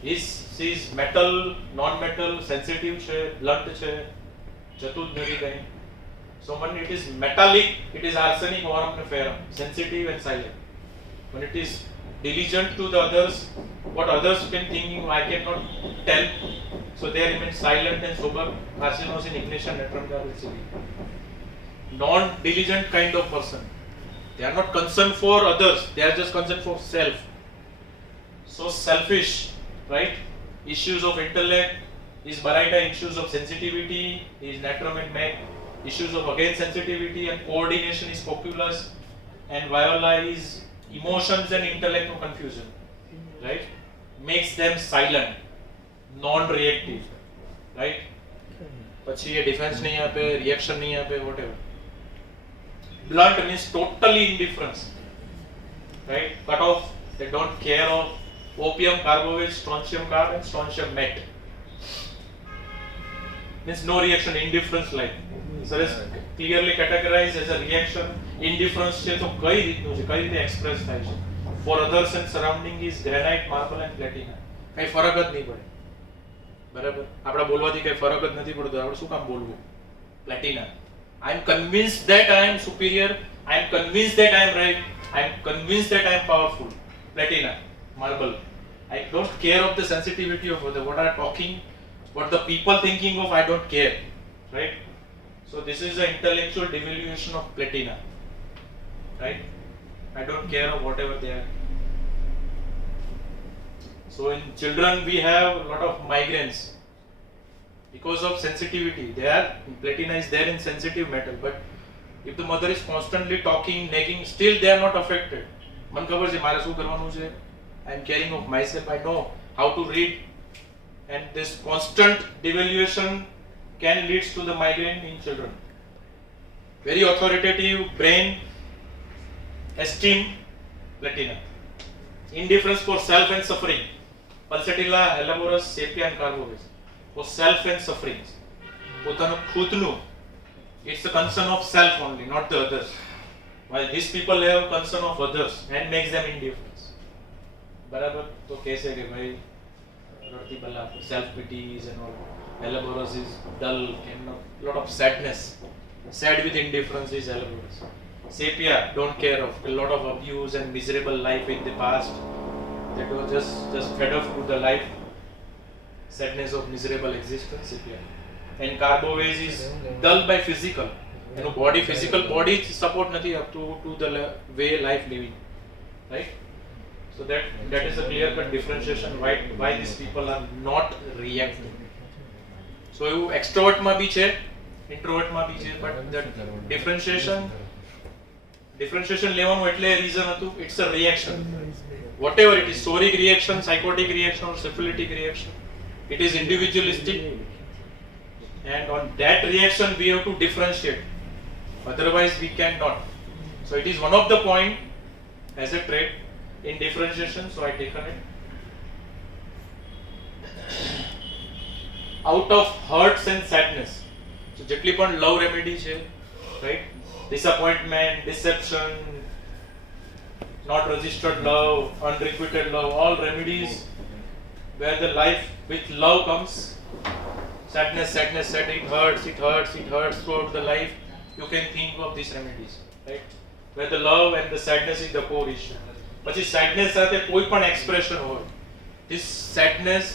She is metal, non-metal, sensitive છે, blunt છે, જતું જ નથી કંઈ. So when it is metallic, it is arsenic, aurum and ferrum, sensitive and silent. When it is diligent to the others, what others can think, I cannot tell. So they remain silent and sober. Carcinosin, ignition, natrum cap, silica. Non-diligent kind of person. They are not concerned for others. They are just concerned for self. So selfish, right? Issues of intellect. Is Baraita issues of sensitivity? Is natrum and meg? Issues of again sensitivity and coordination is populous. And Viola is emotions and intellectual confusion, right? Makes them silent, non-reactive, right? પછી એ defence નહીં આપે, reaction નહીં આપે, whatever. Blunt means totally indifference, right? Cut off, they don't care of opium, carbovage, strontium carb and strontium met. Means no reaction, indifference like. So is clearly categorized as a reaction. Indifference છે તો કઈ રીતનું છે, કઈ રીતે express થાય છે? For others and surrounding is granite, marble and platina. કઈ ફરક જ નહીં પડે, બરાબર? આપણા બોલવાથી કઈ ફરક જ નથી પડતો, આપણે શું કામ બોલવું? Platina. I am convinced that I am superior. I am convinced that I am right. I am convinced that I am powerful. Platina, marble. I don't care of the sensitivity of what are talking, what the people thinking of, I don't care, right? So this is the intellectual devaluation of platina, right? I don't care of whatever they are. So in children we have a lot of migraines because of sensitivity. Platina is there in sensitive metal, but if the mother is constantly talking, nagging, still they are not affected. Man ખબર છે મારે શું કરવાનું છે. I am caring of myself. I know how to read, and this constant devaluation can lead to the migraine in children. Very authoritative brain, esteem, platina. Indifference for self and suffering. Pulsatilla, elaborus, sapien, carbovis. For self and suffering. પોતાનું ખુદનું. It's a concern of self only, not the others. While these people have concern of others and makes them indifference. બરાબર તો કહેશે કે ભાઈ રડતી બલા self pities and all. Elaborus is dull and a lot of sadness. Sad with indifference is elaborus. Sapia don't care of a lot of abuse and miserable life in the past. That was just fed up with the life. Sadness of miserable existence. Sapia. And carbovis is dull by physical. And body, physical body support nothing up to the way life living, right? So that is a clear cut differentiation why these people are not reacting. So extrovert ma bhi che, introvert ma bhi che, but that differentiation લેવાનું એટલે reason હતું, it's a reaction. Whatever it is, soric reaction, psychotic reaction or syphilitic reaction, it is individualistic, and on that reaction we have to differentiate. Otherwise we cannot. So it is one of the point as a trait in differentiation, so I taken it. Out of hurts and sadness. So જેટલી પણ love remedy છે, right? Disappointment, deception, not registered love, unrequited love, all remedies where the life with love comes. Sadness, it hurts throughout the life. You can think of these remedies, right? Where the love and the sadness is the core issue. પછી sadness સાથે કોઈ પણ expression હોય, this sadness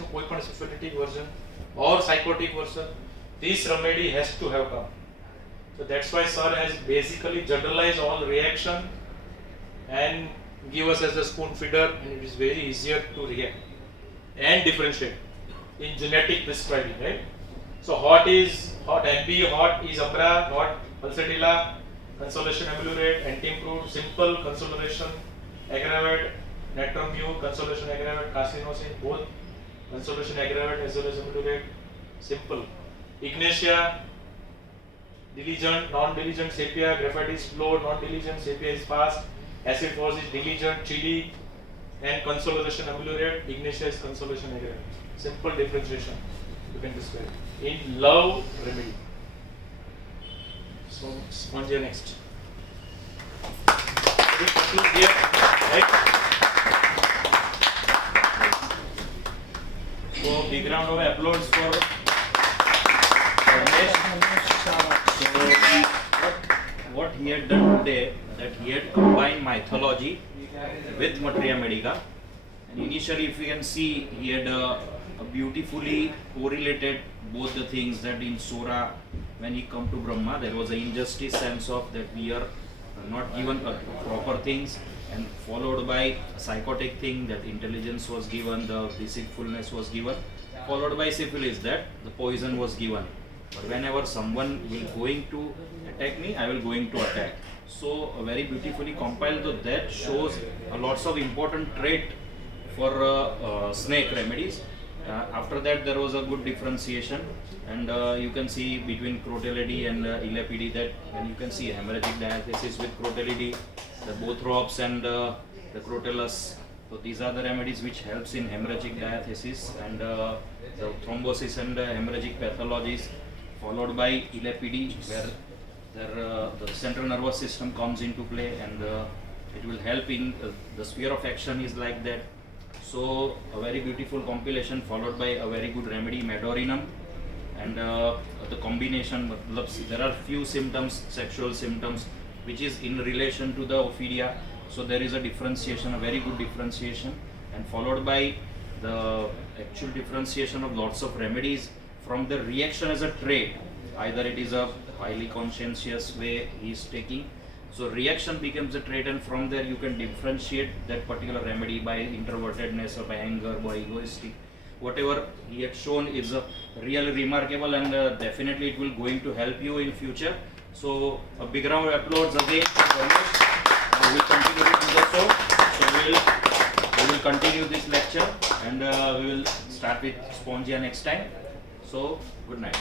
નું કોઈ પણ syphilitic version or psychotic version, this remedy has to have come. So that's why sir has basically generalized all reaction and give us as a spoon feeder, and it is very easier to react and differentiate in genetic prescribing, right? So hot is NP, hot is Ambra, hot pulsatilla, consolation ameliorate, anti-improved, simple consolation aggravate, natrum mu, consolation aggravate, carcinosin, both consolation aggravate as well as ameliorate, simple. Ignatia, diligent, non-diligent, sepia, graphite is slow, non-diligent, sepia is fast, acid force is diligent, chili, and consolation ameliorate, ignatia is consolation aggravate. Simple differentiation you can describe in love remedy. So Spongia next. Here, right? So big round of applause for Ramesh. So what he had done today, that he had combined mythology with Materia Medica, and initially if you can see he had beautifully correlated both the things, that in Sora when he come to Brahma there was an injustice sense of that we are not given proper things, and followed by psychotic thing that intelligence was given, the deceitfulness was given, followed by syphilis that the poison was given. But whenever someone will going to attack me, I will going to attack. So very beautifully compiled, so that shows lots of important trait for snake remedies. After that there was a good differentiation, and you can see between crotalidy and illepidi, that when you can see hemorrhagic diathesis with crotalidy, the bothrops and the crotellus. So these are the remedies which helps in hemorrhagic diathesis and the thrombosis and hemorrhagic pathologies, followed by illepidi where the central nervous system comes into play, and it will help in the sphere of action is like that. So a very beautiful compilation followed by a very good remedy, medorinum, and the combination, there are few symptoms, sexual symptoms, which is in relation to the ophidia. So there is a differentiation, a very good differentiation, and followed by the actual differentiation of lots of remedies from the reaction as a trait. Either it is a highly conscientious way he is taking, so reaction becomes a trait, and from there you can differentiate that particular remedy by introvertedness or by anger, by egoistic. Whatever he had shown is really remarkable, and definitely it will going to help you in future. So a big round of applause again for Ramesh. We will continue to do the show. So we will continue this lecture, and we will start with Spongia next time. So good night.